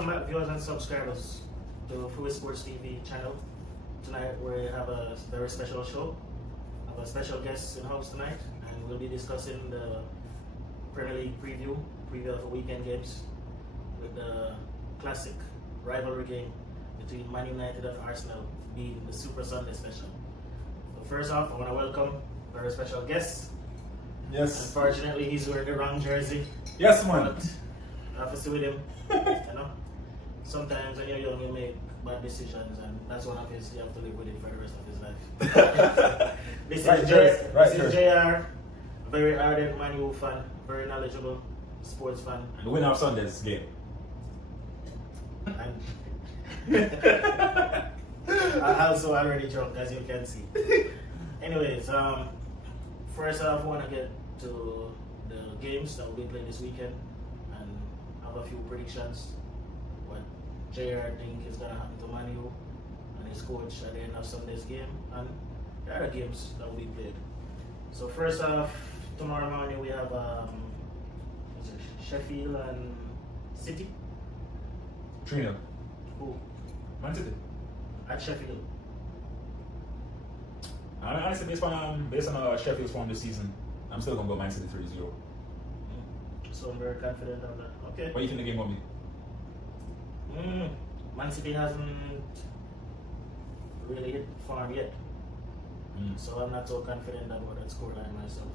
Welcome back, viewers and subscribers to Fluid Sports TV channel. Tonight we have a very special show. I have a special guest in house tonight, and we'll be discussing the Premier League preview of the weekend games with the classic rivalry game between Man United and Arsenal being the Super Sunday special. So first off, I want to welcome a very special guest. Yes. Unfortunately, he's wearing the wrong jersey. Yes, man. But I have to sit with him. You know, sometimes when you're young, you make bad decisions, and that's one of his. You have to live with it for the rest of his life. This is JR, a very ardent Man U fan, very knowledgeable sports fan, And the winner of Sunday's game. and I'm also already drunk, as you can see. Anyways, first off, I want to get to the games that will be played this weekend and have a few predictions. What JR think is going to happen to Man U and his coach at the end of Sunday's game, and the other games that will be played. So first off, tomorrow morning we have Sheffield and City. 3-0. Who? Man City. At Sheffield. Honestly, based on Sheffield's form this season, I'm still going to go Man City 3-0. So I'm very confident of that. Okay. What do you think the game will be? Man City hasn't really hit farm yet, so I'm not so confident about that scoreline myself.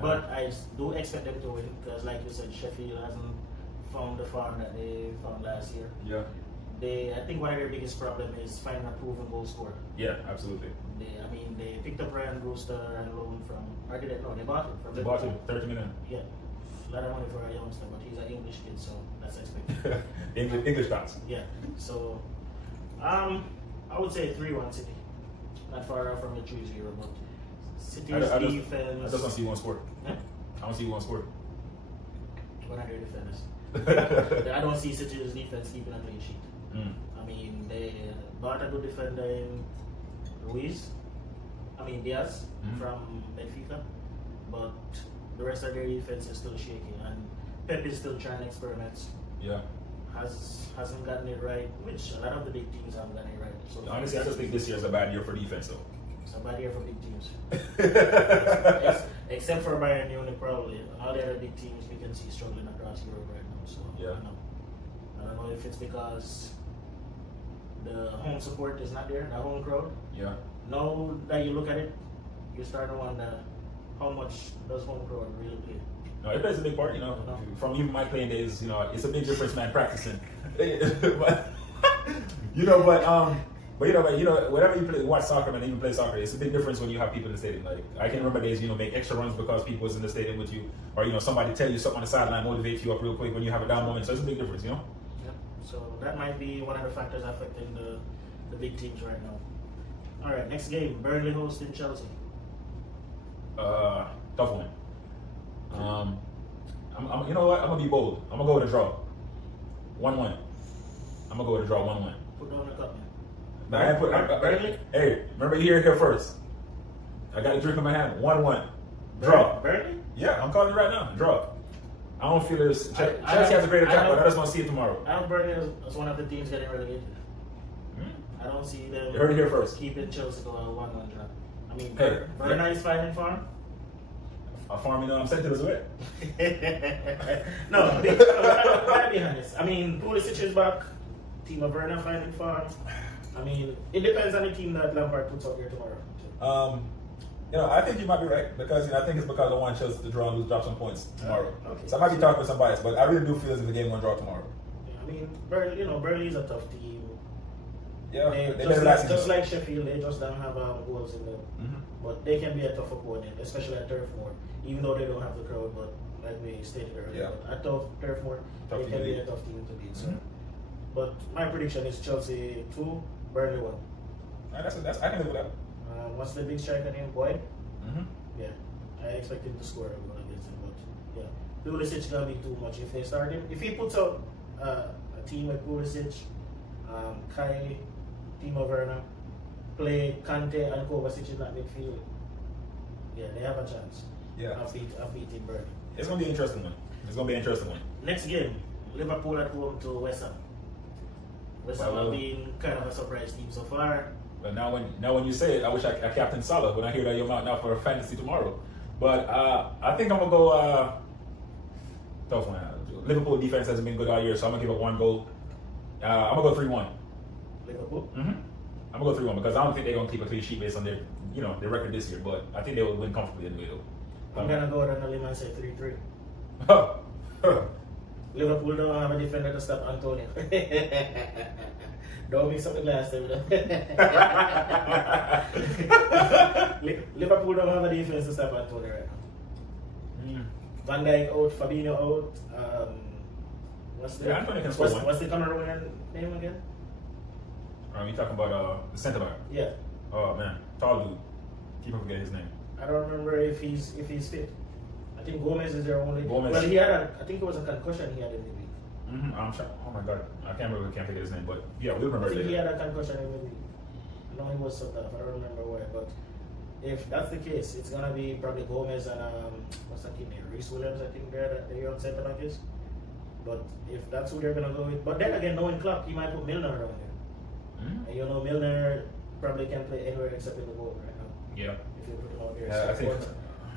But I do expect them to win because, like you said, Sheffield hasn't found the farm that they found last year. Yeah. I think one of their biggest problem is finding a proven goal scorer. Yeah, absolutely. They picked up Ryan Brewster and loan from, or did they? No, they bought him from They bought him 30 million. Yeah. A lot of money for a youngster, but he's an English kid, so that's expected. English fans. Yeah. So, I would say 3-1 City. Not far off from the 3-0, but City's defense. I just want to see one score. Huh? I want to see one score. One of their defenders. I don't see City's defense keeping a clean sheet. I mean, they bought a good defender in Diaz from Benfica, but the rest of their defense is still shaky, and Pep is still trying experiments. Yeah. Hasn't gotten it right, which a lot of the big teams haven't gotten it right. So Honestly, I just think this year is a bad year for defense, though. It's a bad year for big teams. Except for Bayern Munich, probably. All the other big teams we can see struggling across Europe right now. So yeah. I don't know if it's because the home support is not there, the home crowd. Yeah. Now that you look at it, you start to wonder how much does home crowd really play. No, it plays a big part, From even my playing days, it's a big difference, man, practicing. but whenever you watch soccer, man, even play soccer, it's a big difference when you have people in the stadium. Like, I can remember days, make extra runs because people was in the stadium with you, or, somebody tell you something on the sideline, motivate you up real quick when you have a down moment. So it's a big difference, Yeah. So that might be one of the factors affecting the big teams right now. All right, next game, Burnley hosting Chelsea. Tough one. You know what? I'm gonna be bold. I'm gonna go with a draw. 1-1. I'm gonna go with a draw. 1-1. Put down the cup, man. Burnley? Hey, remember you here first. I got a drink in my hand. 1-1. Draw. Burnley? Yeah, I'm calling it right now. Draw. I don't feel this. Chelsea has a great attack, but I just want to see it tomorrow. I have Burnley as one of the teams getting relegated. I don't see them. You heard it here first. Keeping Chelsea to a 1-1 draw. I mean, hey, very nice fighting farm. A farm, I'm saying to this way. No, gotta be honest. I mean, Pulisic is back. Timo Werner fighting farm. I mean, it depends on the team that Lampard puts out here tomorrow. I think you might be right because I think it's because I want Chelsea to draw and lose, drop some points tomorrow. Okay. So I might be talking with some bias, but I really do feel as if the game will draw tomorrow. Yeah, I mean, Burnley is a tough team. Yeah, just like Sheffield, they just don't have goals in them. But they can be a tough opponent, especially at Turf Moor, even though they don't have the crowd. But like we stated earlier, at Turf Moor, they can be a tough team to beat. So. But my prediction is Chelsea 2, Burnley 1. That's I can live with that. What's the big striker name? Boyd? Yeah, I expect him to score a goal against him, but yeah, Pulisic gonna be too much if they start him. If he puts out a team with Pulisic, Kai, Timo Werner, play Kante and Kovacic in that midfield, yeah, they have a chance. Yeah, of beating Burnley. It's gonna be an interesting one. Next game, Liverpool at home to West Ham. West Ham have been kind of a surprise team so far. But now when you say it, I wish I captain Salah when I hear that you're out now for a fantasy tomorrow. But I think I'm gonna go tough one. Liverpool defense hasn't been good all year, so I'm gonna give up one goal. I'm gonna go 3-1. Liverpool? Mm-hmm. I'm gonna go 3-1 because I don't think they're gonna keep a clean sheet based on their their record this year, but I think they will win comfortably anyway though. I'm gonna go with another man say 3-3. Liverpool don't have a defender to stop Antonio. Don't mix up the glass there. Liverpool don't have a defense to stop Antonio right now. Van Dijk out, Fabinho out. What's the Cameroonian name again? You talking about the centre back? Yeah. Oh man, tall dude. Keep on forgetting his name. I don't remember if he's fit. I think Gomez is their only. Gomez. Well, he had I think it was a concussion he had in the week. I'm sure. Oh my god, I can't forget his name, but yeah, we'll remember. I think he had a concussion in the week. I know he was subbed off. I don't remember where, but if that's the case, it's gonna be probably Gomez and what's that kid name? Reece Williams, I think they're the young centre back is. But if that's who they're gonna go with, but then again, knowing Klopp, he might put Milner around there. And you know, Milner probably can play anywhere except in the goal right now. Yeah. If you put him out there.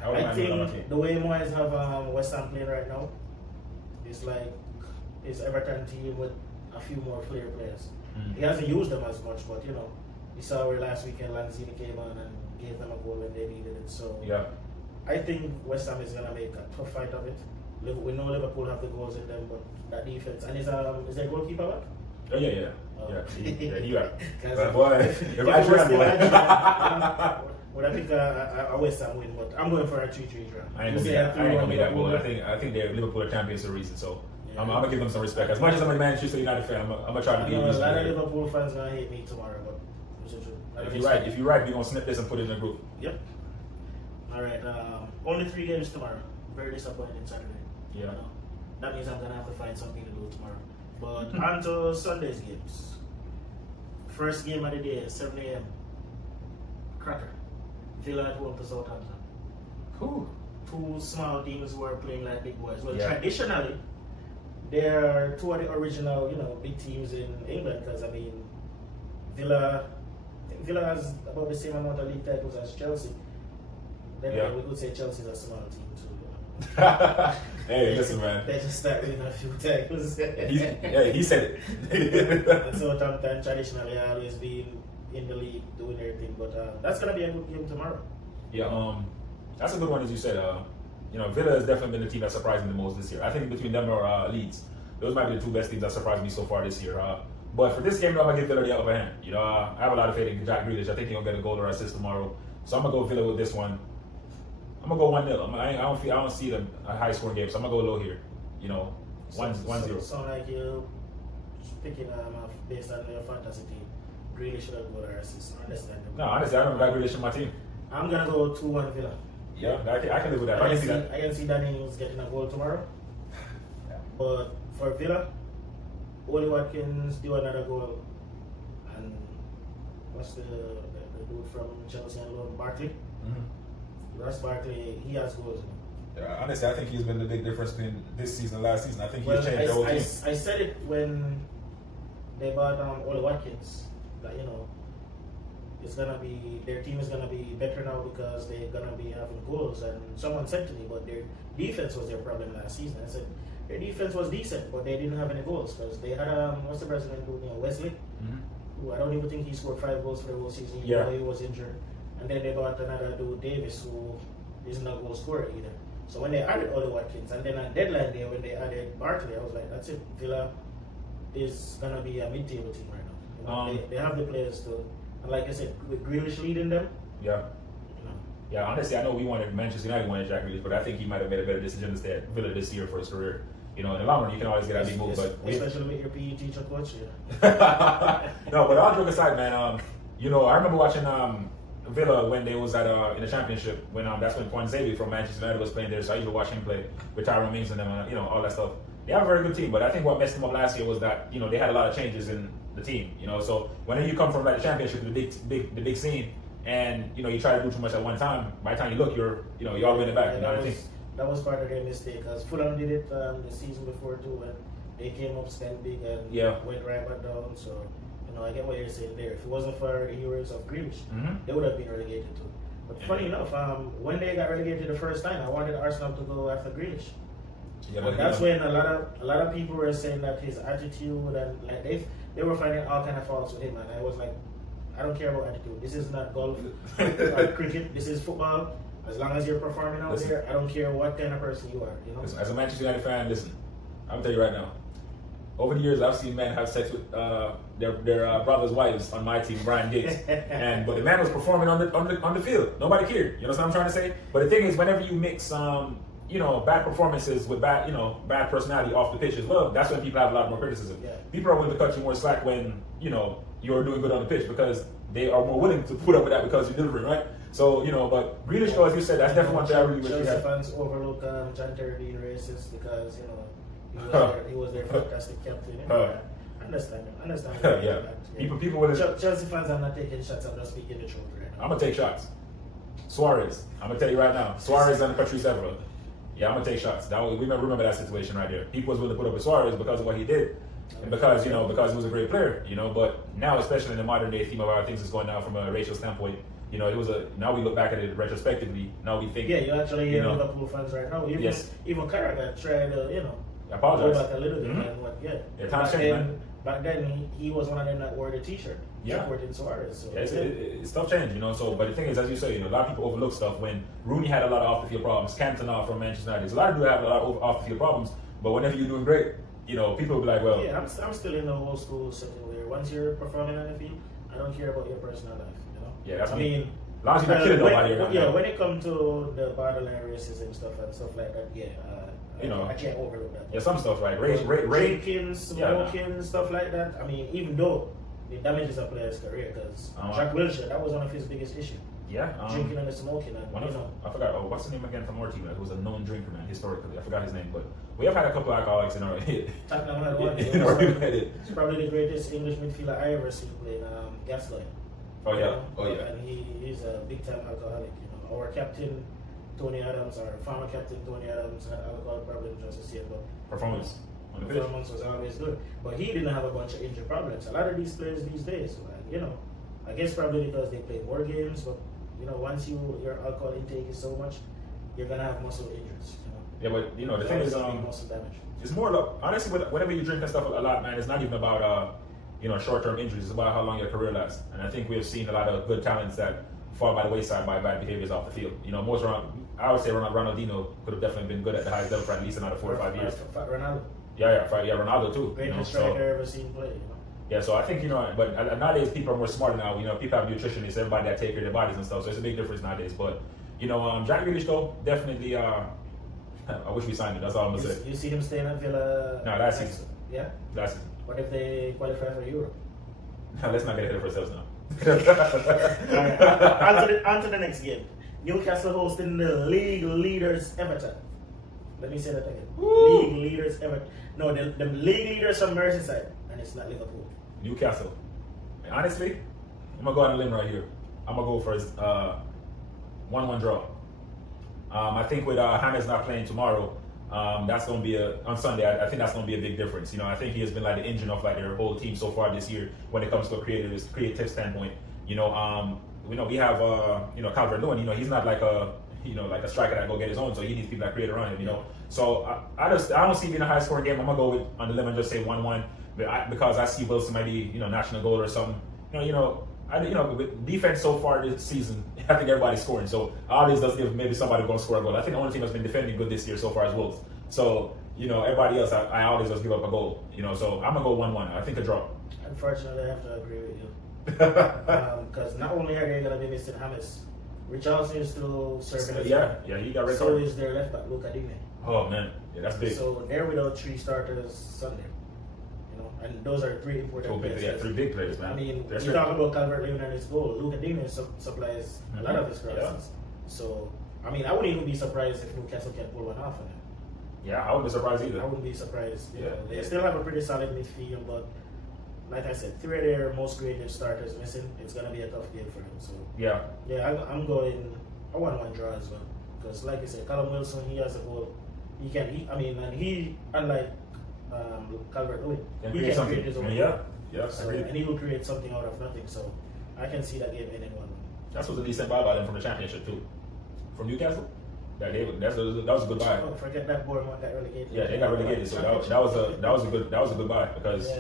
I think the way Moyes have West Ham playing right now is like his Everton team with a few more flair players. He hasn't used them as much, but you know, you saw where last weekend Lanzini came on and gave them a goal when they needed it. So yeah, I think West Ham is gonna make a tough fight of it. We know Liverpool have the goals in them, but that defense and is their goalkeeper back? Oh yeah. Oh. Yeah, he right. But boy, if I try, boy. Would I pick a West Ham win? But I'm going for a 3-3 draw. I ain't gonna be that bold. I think they're Liverpool are champions for a reason. So yeah. I'm gonna give them some respect. As much as I'm a Manchester United fan, I'm gonna try to be. A lot of Liverpool fans gonna hate me tomorrow, but if you're right, we're gonna snip this and put it in the group. Yep. All right. Only 3 games tomorrow. Very disappointing Saturday. Yeah. You know? That means I'm gonna have to find something to do tomorrow. But on to Sunday's games. First game of the day, 7 a.m. Cracker. Villa at home to Southampton. Cool. 2 small teams who are playing like big boys. Well, yeah. Traditionally, they are 2 of the original, big teams in England. Because I mean, Villa has about the same amount of league titles as Chelsea. Then we could say Chelsea's a small team too. Hey, listen, man. They just start winning a few titles. He said it. And Southampton traditionally always been in the league doing everything, but that's gonna be a good game tomorrow. Yeah, that's a good one, as you said. Villa has definitely been the team that surprised me the most this year. I think between them or Leeds, those might be the 2 best teams that surprised me so far this year. But for this game, I'm gonna give Villa the upper hand. I have a lot of faith in Jack Grealish. I think he'll get a goal or assist tomorrow. So I'm gonna go Villa with this one. I'm gonna go 1-0. I don't see a high scoring game, so I'm gonna go low here. 1-0. Sound like you're picking based on your fantasy team. Grealish should have goal or assist. No, honestly, I don't got Grealish in my team. I'm gonna go 2-1 Villa. Yeah, I can live with that. I can see Danny Ings getting a goal tomorrow. Yeah. But for Villa, Oli Watkins do another goal, and what's the dude from Chelsea and loan, Barkley? Ross Barkley, he has goals. Yeah, honestly, I think he's been the big difference between this season and last season. I think he's changed the whole team. I said it when they bought Oli Watkins that it's gonna be their team is gonna be better now because they're gonna be having goals. And someone said to me, but their defense was their problem last season. I said their defense was decent, but they didn't have any goals because they had what's the Brazilian dude, Wesley, who I don't even think he scored 5 goals for the whole season. He was injured. And then they bought another dude, Davis, who isn't a goal scorer either. So when they added Oli Watkins, and then on deadline day when they added Barkley, I was like, that's it. Villa is gonna be a mid-table team right now. They have the players to, and like I said, with Grealish leading them. Yeah. Yeah, honestly, I know we wanted Manchester United wanted Jack Grealish, but I think he might have made a better decision to stay at Villa this year for his career. In the long run, you can always get a big move, but especially with your PE teacher coach. No, but all joke aside, man. I remember watching Villa when they was at in the championship when that's when Ponzebe from Manchester United was playing there, so I used to watch him play with Tyrone Mings and them, all that stuff. They have a very good team, but I think what messed them up last year was that they had a lot of changes in the team. So whenever you come from like the championship to the big scene, and you try to do too much at one time, by the time you look, you're all winning back. That was part of their mistake because Fulham did it the season before too, when they came up, spent big, and Yeah. went right back down. So, I get what you're saying there. If it wasn't for the heroes of Grealish, Mm-hmm. they would have been relegated too. But funny enough, when they got relegated the first time, I wanted Arsenal to go after Grealish. Yeah, But that's when a lot of people were saying that his attitude and like they were finding all kind of faults with him, and I was like, I don't care about attitude. This is not golf or cricket. This is football. As long as you're performing out there, I don't care what kind of person you are. Listen, as a Manchester United fan, listen, I'm tell you right now. Over the years, I've seen men have sex with their brothers' wives on my team, Brian Gates, but the man was performing on the field. Nobody cared. You know what I'm trying to say? But the thing is, whenever you mix bad performances with bad personality off the pitch as well, that's when people have a lot more criticism. Yeah. People are willing to cut you more slack when you're doing good on the pitch because they are more willing to put up with that because you're delivering, right? So but Grealish, as you said, that's definitely one thing I really wish we Chelsea had. fans overlook John Terry being racist because he was their fantastic captain. Understand. Yeah. People would have. Chelsea fans are not taking shots. I'm just speaking the truth right now. I'm gonna take shots. Suarez. I'm gonna tell you right now. Suarez and Patrice Evra. Yeah, I'm gonna take shots. We remember that situation right there. People was willing to put up with Suarez because of what he did, and because he was a great player. But now, especially in the modern day theme of how things is going now from a racial standpoint, now we look back at it retrospectively. Now we think. Yeah, you actually hear Liverpool fans right now. Even Carragher tried to apologize. Go back a little bit. Mm-hmm. Yeah, times change, man. Back then, he was one of them that wore the T-shirt. Yeah. Supporting Suarez. So, it's stuff changed, So, but the thing is, as you say, a lot of people overlook stuff. When Rooney had a lot of off-the-field problems, Cantona from Manchester United, a lot of people have a lot of off-the-field problems. But whenever you're doing great, people will be like, well. Yeah, I'm still in the old school setting where once you're performing on the field, I don't care about your personal life. Yeah, that's I mean, as long as you're not killing nobody. When it comes to the borderline racism stuff like that, I can't overlook that. Yeah, some stuff like drinking, smoking, stuff like that. I mean, even though it damages a player's career, because Jack Wilshere, that was one of his biggest issues. Yeah, drinking and smoking. And, I forgot. Oh, what's the name again from our team? Who was a known drinker, man, historically. I forgot his name, but we have had a couple of alcoholics in our Tottenham had one. It's probably the greatest English midfielder I ever seen playing, Gascoigne. Oh yeah. And he's a big time alcoholic. Our captain Tony Adams, our former captain Tony Adams, had alcohol problems just the same, but performance was always good. But he didn't have a bunch of injury problems. A lot of these players these days, I guess probably because they play more games, but once your alcohol intake is so much, you're gonna have muscle injuries. Yeah, but the thing is, muscle damage. It's more like, honestly, whenever you drink and stuff a lot, man, it's not even about short-term injuries. It's about how long your career lasts. And I think we have seen a lot of good talents that fall by the wayside by bad behaviors off the field. I would say Ronaldinho could have definitely been good at the highest level for at least another 4 or 5 years. Ronaldo. Yeah, Ronaldo too. Greatest striker ever seen play. Yeah, so I think but nowadays people are more smarter now. People have nutritionists, everybody that take care of their bodies and stuff. So it's a big difference nowadays. But Jack Grealish though, definitely. I wish we signed him. That's all I'm gonna say. You see him staying at Villa? No, last season. Yeah. Last season. What if they qualify for Europe? No, let's not get ahead of ourselves now. Right, on to the next game. Newcastle hosting the league leaders Everton. Let me say that again. Woo! League leaders Everton. No, the league leaders from Merseyside, and it's not Liverpool. Newcastle. And honestly, I'm gonna go on a limb right here. I'm gonna go for a 1-1 draw. I think with James not playing tomorrow, that's going to be on Sunday. I think that's going to be a big difference. I think he has been like the engine of like their whole team so far this year when it comes to a creative standpoint. We have Calvert-Lewin. He's not like a a striker that go get his own, so he needs people that create around him. So I don't see it being a high scoring game. I'm gonna go with on the limb and just say 1-1, because I see Wilson might be national goal or something. With defense so far this season, I think everybody's scoring. So always does give maybe somebody going to score a goal. I think the only team that's been defending good this year so far is Wolves. So everybody else, I always just give up a goal. So I'm gonna go 1-1. I think a draw. Unfortunately, I have to agree with you because not only are they gonna be missing James, Richarlison is still serving. Yeah, he got red card. So is their left back, Luca Digne. Oh man, yeah, that's big. So they're without 3 starters Sunday. And those are 3 important players. Yeah, 3 big players, man. I mean, you talk about Calvert-Lewin and his goal. Luca Digne supplies a lot of his crosses. Yeah. So, I mean, I wouldn't even be surprised if Newcastle can pull one off on him. Yeah, I wouldn't be surprised either. I wouldn't be surprised. They still have a pretty solid midfield, but like I said, 3 of their most creative starters missing. It's going to be a tough game for them. So yeah, I'm going a 1-1 draw as well. Because like I said, Callum Wilson, he has a goal. He unlike Calvert-Lewin. Can He create can something. create his own Yeah. game. Yeah. So, and he will create something out of nothing. So I can see that game ending 1-1. That was a decent buy by them from the championship too. From Newcastle. That was a good buy. Oh, forget that Bournemouth got relegated. Yeah, they got relegated, so that was a good buy because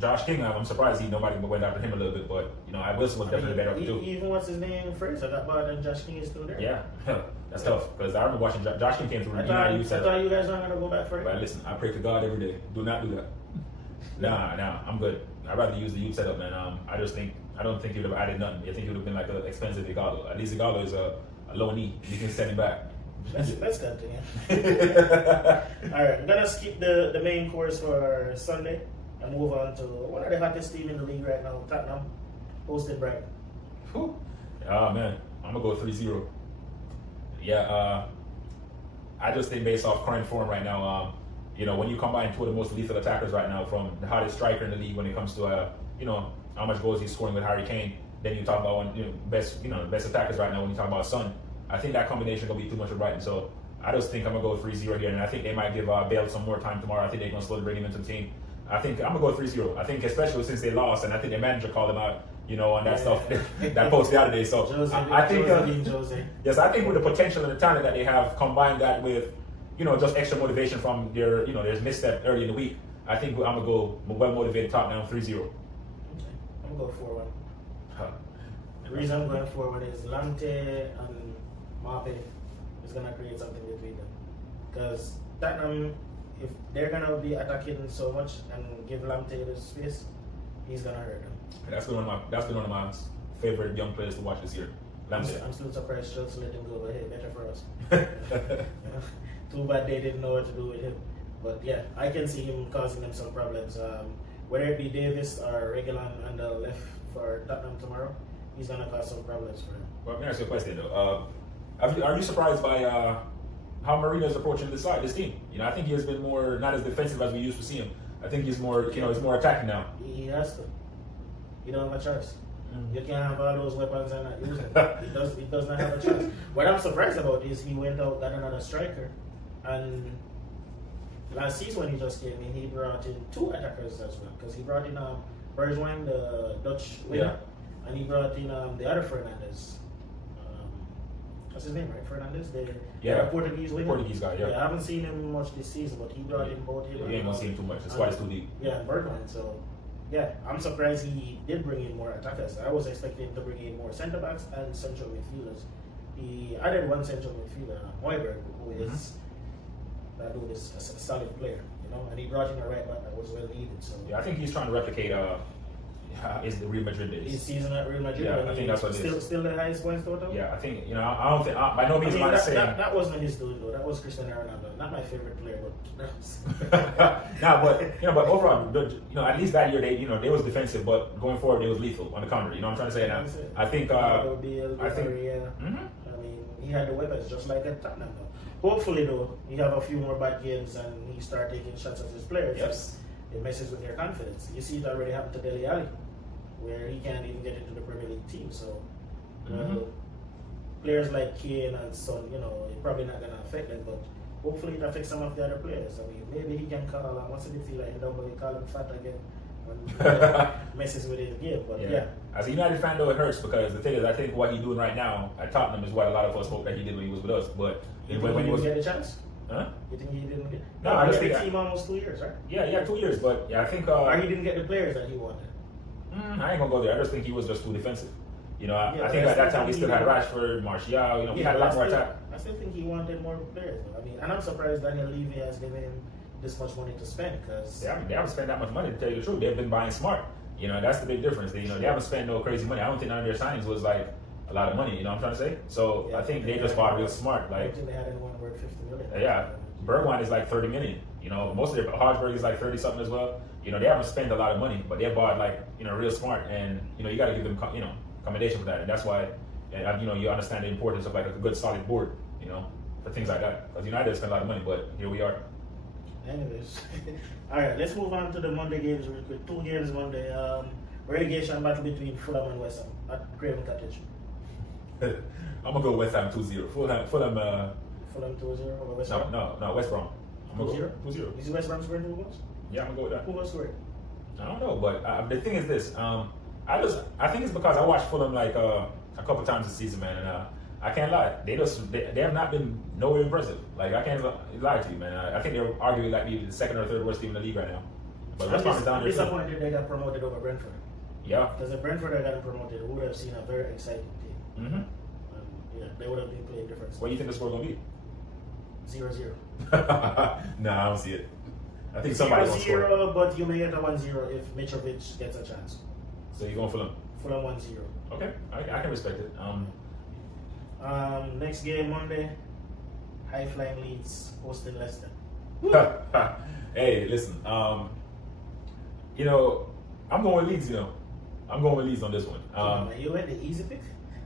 Josh King, I'm surprised nobody went after him a little bit, but Wilson was definitely better off too. Even what's his name, Fraser got bought and Josh King is still there. Yeah, that's tough because I remember watching Josh King came through. I thought you guys aren't gonna go back for it. But listen, I pray to God every day. Do not do that. Nah, I'm good. I'd rather use the youth setup, man. I don't think he would have added nothing. I think it would have been like an expensive Igalo. At least Igalo is a low knee. You can send him back. Let's continue. Alright, I'm gonna skip the main course for Sunday and move on to one of the hottest team in the league right now, Tottenham, hosted Brighton. Whew. Oh man, I'm gonna go 3-0. Yeah, I just think based off current form right now, when you combine two of the most lethal attackers right now, from the hottest striker in the league when it comes to how much goals he's scoring with Harry Kane, then you talk about best attackers right now when you talk about Son. I think that combination gonna be too much for Brighton, so I just think I'm gonna go 3-0 here, and I think they might give Bale some more time tomorrow. I think they're gonna slowly bring him into the team. I think I'm gonna go 3-0. I think especially since they lost, and I think their manager called them out, on that stuff that post the other day. So I think yes, I think with the potential and the talent that they have, combined that with just extra motivation from their their misstep early in the week, I think I'm gonna go well motivated Tottenham 3-0. Okay. I'm gonna go 4-1. The reason I'm going 4-1 is Lamptey and Maupay is going to create something between them. Because Tottenham, if they're going to be attacking so much and give Lamptey the space, he's going to hurt them. That's been one of my favorite young players to watch this year. Lamptey. I'm still surprised Chelsea let him go, but hey, better for us. Too bad they didn't know what to do with him. But yeah, I can see him causing them some problems. Whether it be Davis or Reguilon on the left for Tottenham tomorrow, he's going to cause some problems for him. Well, let me ask you a question though. Are you surprised by how Mourinho is approaching this team? I think he has been more not as defensive as we used to see him. I think he's more, he's more attacking now. He has to. You don't have a choice. You can't have all those weapons and not use them. He does not have a choice. What I'm surprised about is he went out, got another striker, and last season when he just came in, he brought in two attackers as well. Because he brought in Bergwijn, the Dutch winger, and he brought in the other Fernandes. What's his name, right? Fernandes, the Portuguese winger. Portuguese guy, yeah. I haven't seen him much this season, but he brought in both him. You ain't gonna see him too much. The squad is too deep. Yeah, and Bergwijn. So, yeah, I'm surprised he did bring in more attackers. I was expecting him to bring in more centre backs and central midfielders. He added one central midfielder, Højbjerg, who is a solid player, and he brought in a right back that was well needed. So yeah, I think he's trying to replicate is the Real Madrid days. His season at Real Madrid. Yeah, I think that's what it is. Still the highest points total. Yeah, I think I don't think by no means am I saying that wasn't his doing though. That was Cristiano Ronaldo. Not my favorite player, but but overall, at least that year they was defensive, but going forward they was lethal on the counter. You know what I'm trying to say? Now I think I mean, he had the weapons just like at Tottenham though. Hopefully though, he have a few more bad games and he start taking shots at his players. Yes. It messes with their confidence. You see it already happened to Dele Alli, where he can't even get into the Premier League team. So, players like Kane and Son, it's probably not going to affect them, but hopefully it affects some of the other players. I mean, maybe he can call, what's the midfielder in double, he call him fat again when messes with his game. But yeah. As a United fan though, it hurts because the thing is, I think what he's doing right now at Tottenham is what a lot of us hope that he did when he was with us. But when he was get a chance. Huh? You think he didn't get? No, I just think the team almost 2 years, right? Yeah, 2 years, but yeah, I think. Or he didn't get the players that he wanted. I ain't gonna go there. I just think he was just too defensive. I think at that time we still had Rashford, Martial. We had a lot more attack. I still think he wanted more players. I mean, and I'm surprised Daniel Levy has given him this much money to spend because they haven't spent that much money, to tell you the truth. They've been buying smart. That's the big difference. They haven't spent no crazy money. I don't think none of their signings was like a lot of money. You know what I'm trying to say? So I think they just bought real smart. I don't think they had anyone worth 50 million. Yeah. Bergwijn is like 30 million. Most of their Højbjerg is like 30 something as well. They haven't spent a lot of money, but they bought like real smart, and you got to give them commendation for that, and that's why you understand the importance of like a good solid board, for things like that. Because United spent a lot of money, but here we are. Anyways, all right, let's move on to the Monday games real quick. 2 games Monday. Relegation battle between Fulham and West Ham at Craven Cottage. I'm gonna go West Ham 2-0. Fulham 2-0 over West Ham? No, West Brom. I'm gonna go 2-0. 2-0. Is West Brom scoring 2 goals? Yeah, I'm gonna go with that. Who will score it? I don't know, but the thing is this. I think it's because I watched Fulham like a couple times this season, man, and I can't lie. They have not been nowhere impressive. Like I can't lie to you, man. I think they're arguably like maybe the second or third worst team in the league right now. But West Brom is down I'm there. too. disappointed they got promoted over Brentford. Yeah. Because if Brentford had gotten promoted, we would have seen a very exciting team. Mm-hmm. Yeah, they would have been playing different. What do you think the score gonna be? 0-0. Nah, I don't see it. I think somebody's gonna score. 0-0, but you may get a 1-0 if Mitrovic gets a chance. So you're going Fulham? Fulham 1-0. Okay, I can respect it. Next game Monday, High Flying Leeds hosting Leicester. Hey, listen. You know, I'm going with Leeds. You know, I'm going with Leeds on this one. You went the easy pick.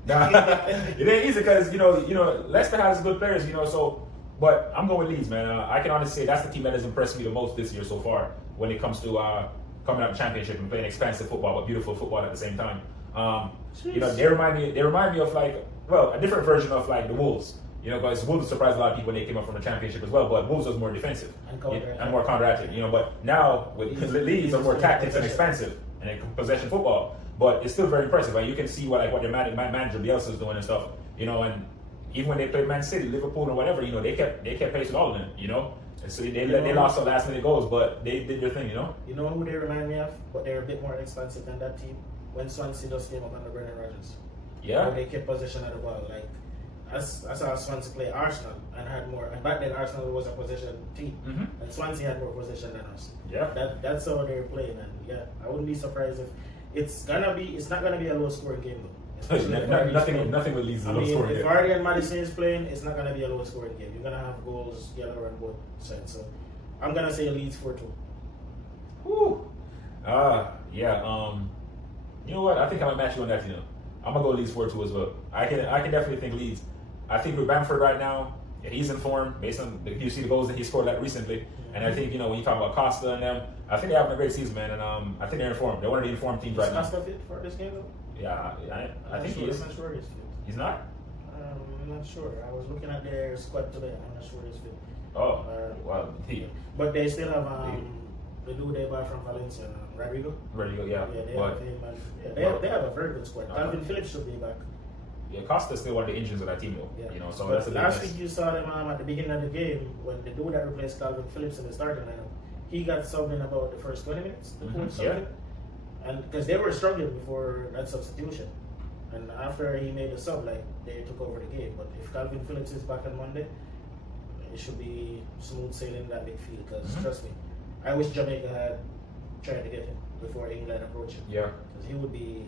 Nah, it ain't easy because you know Leicester has good players. You know, so but I'm going with Leeds, man. I can honestly say that's the team that has impressed me the most this year so far when it comes to coming up the championship and playing expansive football but beautiful football at the same time. You know, they remind me of like a different version of like the Wolves. You know, because Wolves surprised a lot of people when they came up from the championship as well. But Wolves was more defensive and more counterattack. You know, but now with Leeds are more tactics and expansive and possession football. But it's still very impressive. Like you can see what their manager Bielsa is doing and stuff. You know, and even when they played Man City, Liverpool, or whatever, you know, they kept pace with all of them. You know, and so they lost some last minute goals, but they did their thing. You know. You know who they remind me of? But they're a bit more expansive than that team. When Swansea just came up under Brendan Rodgers. Yeah. When they kept possession of the ball, like. I saw Swansea play Arsenal and had more. And back then, Arsenal was a possession team, and Swansea had more possession than us. Yeah, that's how they're playing, and yeah, I wouldn't be surprised if it's not gonna be a low scoring game though. nothing with Leeds is a low scoring game. If Vardy and Maddison is playing, it's not gonna be a low scoring game. You're gonna have goals galore on both sides. So I'm gonna say Leeds 4-2. Whew. Yeah. You know what? I think I'm gonna match you on that. You know. I'm gonna go Leeds 4-2 as well. I can definitely think Leeds. I think with Bamford right now, and he's in form based on you see the goals that he scored like recently. And I think when you talk about Costa and them, I think they're having a great season, man. And I think they're in form. They're one of the informed teams right now. Is Costa fit for this game though? Yeah, I think he is. I'm not sure he's fit. He's not. I'm not sure. I was looking at their squad today. I'm not sure he's fit. Oh, well, but they still have the dude they bought from Valencia, Rodrigo. Yeah. They have a very good squad. Calvin Phillips should be back. Yeah, Costa's still one of the engines of that team, though. Yeah. You know, so but that's a last week you saw them at the beginning of the game when the dude that replaced Calvin Phillips in the starting lineup, he got subbed in about the first 20 minutes. The coach subbed him. And because they were struggling before that substitution, and after he made the sub, like they took over the game. But if Calvin Phillips is back on Monday, it should be smooth sailing in that midfield. Because trust me, I wish Jamaica had tried to get him before England approached him. Yeah, because he would be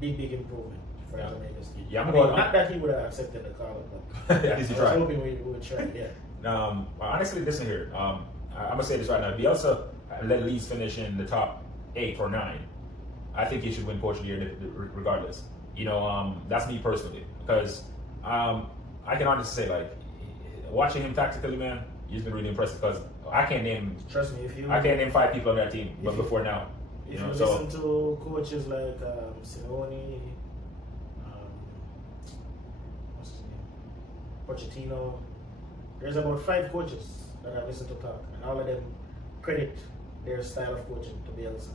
big improvement for Jamaica's team. Yeah, not that he would have accepted the call, but at least he I was hoping we would try. Yeah. Honestly, listen here. I'm gonna say this right now. Bielsa let Leeds finish in the top 8 or 9. I think he should win Coach of the Year regardless. You know, that's me personally because I can honestly say like watching him tactically, man, he's been really impressive because I can't name. Trust me, I can't name 5 people on that team, but before now. If you listen to coaches like Simeone, what's his name, Pochettino, there's about 5 coaches that I've listened to talk, and all of them credit their style of coaching to Bielsa.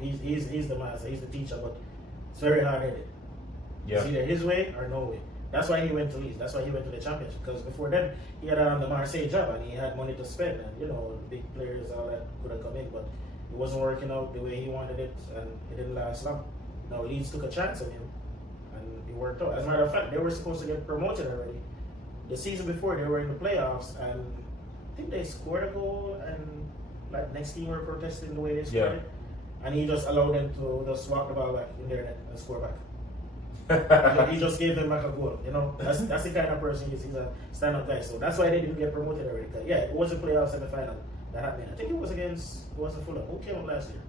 He's the master, he's the teacher, but it's very hard-headed. Yeah. It's either his way or no way. That's why he went to Leeds. That's why he went to the championship. Because before then, he had the Marseille job and he had money to spend. And, big players, all that could have come in. But it wasn't working out the way he wanted it. And it didn't last long. Now, Leeds took a chance on him. And it worked out. As a matter of fact, they were supposed to get promoted already. The season before, they were in the playoffs. And I think they scored a goal. And, next team were protesting the way they scored it. And he just allowed them to just walk the ball back in their net and score back. He just gave them back a goal. That's the kind of person he is. He's a stand-up guy. So that's why they didn't get promoted already. Yeah, it was a playoff semi-final that happened. I think it wasn't Fulham. Who came up last year?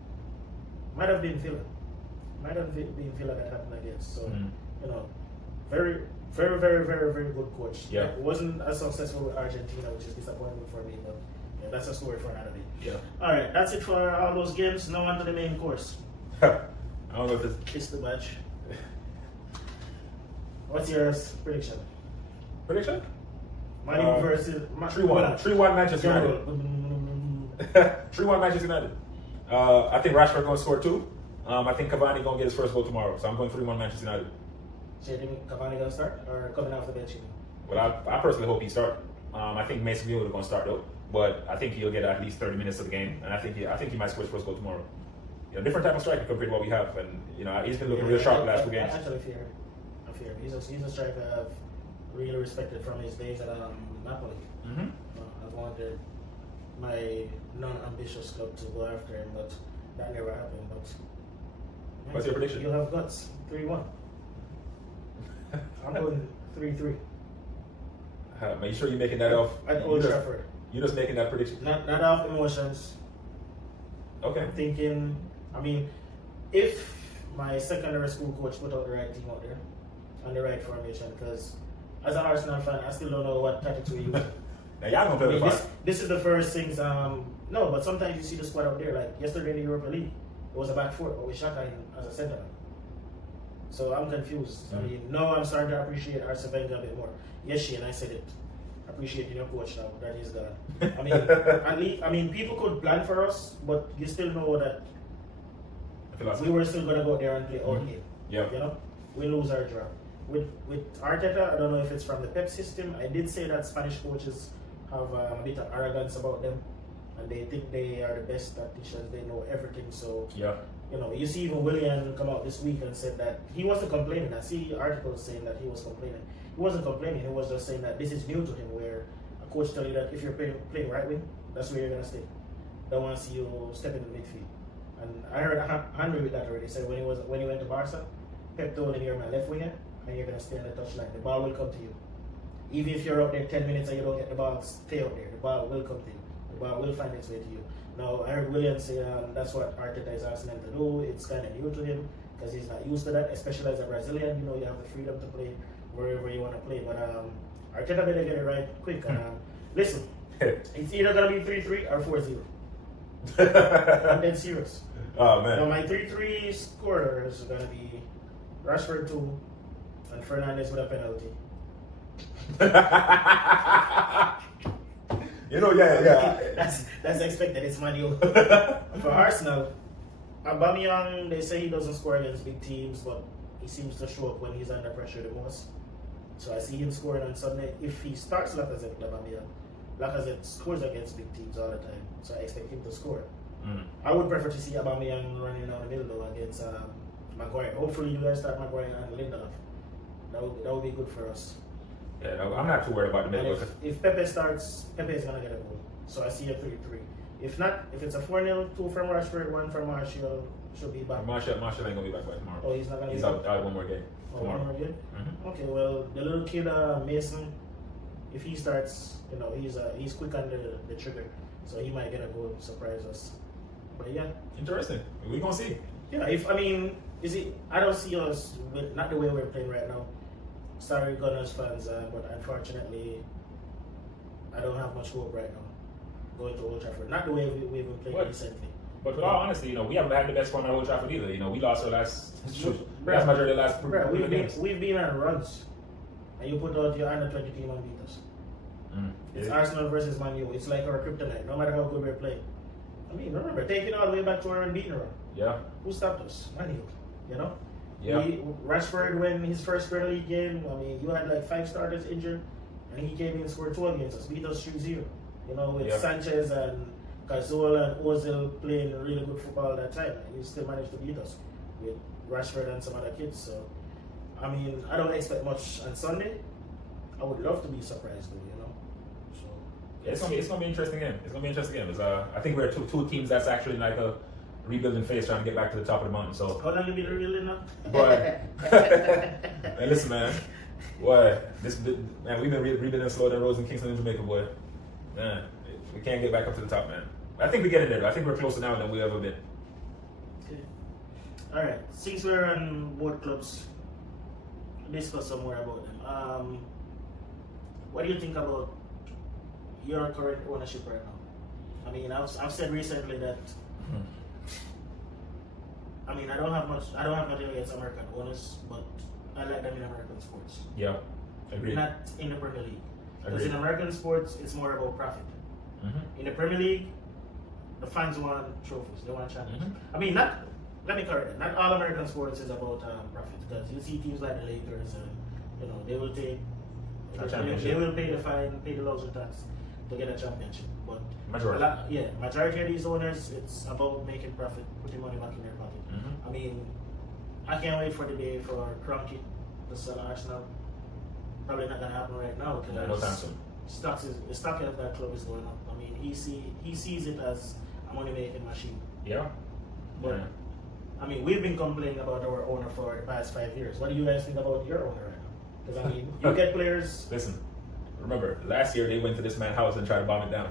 Might have been Villa. That happened against. So, very, very, very, very, very good coach. Yeah. It wasn't as successful with Argentina, which is disappointing for me, but that's a story for another day. Yeah. Alright, that's it for all those games. Now on to the main course. I don't know if it's Kiss the badge. What's your prediction? prediction. Man U versus 3-1. 3-1 Manchester United. 3-1 Manchester United. I think Rashford going to score 2. I think Cavani going to get his first goal tomorrow. So I'm going 3-1 Manchester United. So you think Cavani going to start or coming off the bench? Well, I personally hope he starts. I think Mason Greenwood is going to start though. But I think he'll get at least 30 minutes of the game. And I think he might score his first goal tomorrow. Different type of striker compared to what we have. And, he's been looking real sharp the last 2 games. Actually, I fear him. He's a striker I've really respected from his days at Napoli. Mm-hmm. I've wanted my non-ambitious club to go after him, but that never happened. But what's your prediction? You have guts. 3-1. I'm going 3-3. Are you sure you're making that off? At Old Trafford. You're just making that prediction? Not off emotions. Okay. I'm thinking, if my secondary school coach put out the right team out there and the right formation, because as an Arsenal fan, I still don't know what tactics we use. Now y'all gonna play the fight. This is the first things. No, but sometimes you see the squad out there. Like yesterday in the Europa League, it was a back four, but we shot in as a centre back. So I'm confused. Mm-hmm. Now I'm starting to appreciate Arsene Wenger a bit more. Yes, Shane, I said it. Appreciating your coach now that he's gone. At least, people could plan for us, but you still know that we were still gonna go there and play all game. Yeah. We lose our draw. With Arteta, I don't know if it's from the Pep system. I did say that Spanish coaches have a bit of arrogance about them, and they think they are the best tacticians. They know everything. So you see even Willian come out this week and said that he wasn't complaining. I see articles saying that he was complaining. He wasn't complaining. He was just saying that this is new to him, where a coach tell you that if you're playing right wing, that's where you're gonna stay. Don't want to see you step in the midfield. And I heard Henry with that already. He said when he went to Barca, Pep told him you're my left winger and you're gonna stay on the touchline. The ball will come to you. Even if you're up there 10 minutes and you don't get the ball, stay up there. The ball will come to you. The ball will find its way to you. Now I heard William say that's what Arteta is asking him to do. It's kind of new to him because he's not used to that, especially as a Brazilian. You have the freedom to play wherever you want to play. But Arteta better get it right quick. Listen, it's either gonna be 3-3 or 4-0. I'm dead serious. Oh man. Now my 3-3 scorer is gonna be Rashford 2 and Fernandes with a penalty. That's expected. It's Man U. For Arsenal, Aubameyang, they say he doesn't score against big teams, but he seems to show up when he's under pressure the most. So I see him scoring on Sunday. If he starts Lacazette, Lacazette scores against big teams all the time, so I expect him to score. I would prefer to see Aubameyang running down the middle though against Maguire. Hopefully you guys start Maguire and Lindelof. That would be good for us. Yeah, no, I'm not too worried about the middle. If Pepe starts, Pepe is gonna get a goal. So I see a 3-3. If not, if it's a 4-0, 2 from Rashford, 1 from Martial, should be back. Martial ain't gonna be back by tomorrow. Oh, he's not gonna. He's out one more game. Tomorrow. One more game. Mm-hmm. Okay, well, the little kid Mason, if he starts, he's quick on the trigger, so he might get a goal, surprise us. But yeah, interesting. We gonna see. Yeah, I don't see us with not the way we're playing right now. Sorry, Gunners fans, but unfortunately, I don't have much hope right now going to Old Trafford. Not the way we've been playing recently. But with all honesty, we haven't had the best form at Old Trafford either. We lost our last majority of the last games. We've been on runs, and you put out your under 20 team and beat us. It's Arsenal versus Man U. It's like our kryptonite. No matter how good we're playing. Remember, take it all the way back to our unbeaten run. Yeah. Who stopped us? Man U. Yeah. Rashford, when his first Premier League game, you had like 5 starters injured, and he came in and scored 2 against us, beat us 3-0. With Sanchez and Cazorla and Ozil playing really good football at that time, and he still managed to beat us with Rashford and some other kids. So, I don't expect much on Sunday. I would love to be surprised though, So it's gonna be an interesting game. It's gonna be an interesting game. I think we're two teams that's actually like a rebuilding phase, trying to get back to the top of the mountain. So how long you been rebuilding now? Boy, man, listen, man. Boy, we've been rebuilding slower than roads in Kingston and Jamaica, boy. Man, we can't get back up to the top, man. I think we get in there. I think we're closer now than we ever been. Okay. All right. Since we're on both clubs, discuss some more about them. What do you think about your current ownership right now? I've said recently that. I don't have nothing against American owners, but I like them in American sports. Yeah, agreed. Not in the Premier League. Because in American sports, it's more about profit. Mm-hmm. In the Premier League, the fans want trophies. They want championships. Mm-hmm. I mean, let me correct it. Not all American sports is about profit. Because you see teams like the Lakers, and they will take A championship. they will pay the fine, pay the luxury tax to get a championship. But Majority. majority of these owners, it's about making profit, putting money back in their pocket. Mm-hmm. I mean, I can't wait for the day for Kroenke to sell Arsenal. Probably not gonna happen right now because No time soon. the stock of that club is going up. I mean, he sees it as a money making machine. Yeah. But Yeah. I mean, we've been complaining about our owner for the past 5 years. What do you guys think about your owner right now? Because I mean, you get players. Listen, remember last year they went to this man's house and tried to bomb it down.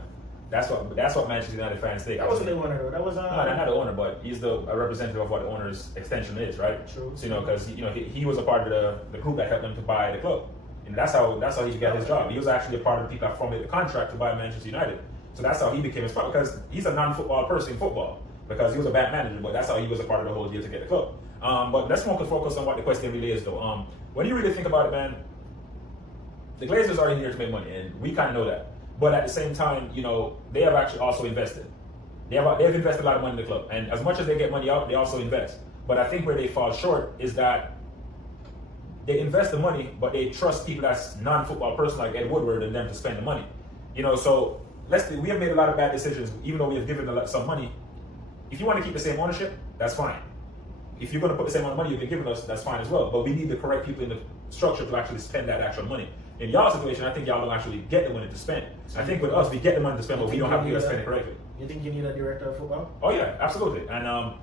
That's what Manchester United fans think. That wasn't the owner though. That was No, not the owner, but he's a representative of what the owner's extension is, right? True. So because he was a part of the group that helped him to buy the club, and that's how he got his job. He was actually a part of the people that formulated the contract to buy Manchester United. So that's how he became his part, because he's a non-football person in football, because he was a bad manager, but that's how he was a part of the whole deal to get the club. But let's focus on what the question really is, though. When you really think about it, man, the Glazers are in here to make money, and we kind of know that. But at the same time, they have actually also invested. They've invested a lot of money in the club, and as much as they get money out, they also invest. But I think where they fall short is that they invest the money, but they trust people that's non-football person like Ed Woodward and them to spend the money. So we have made a lot of bad decisions, even though we have given some money. If you want to keep the same ownership, that's fine. If you're going to put the same amount of money you've been giving us, that's fine as well. But we need the correct people in the structure to actually spend that actual money. In y'all situation, I think y'all don't actually get the money to spend. I think with us, we get the money to spend, but we don't have to spend it correctly. You think you need a director of football? Oh yeah, absolutely. And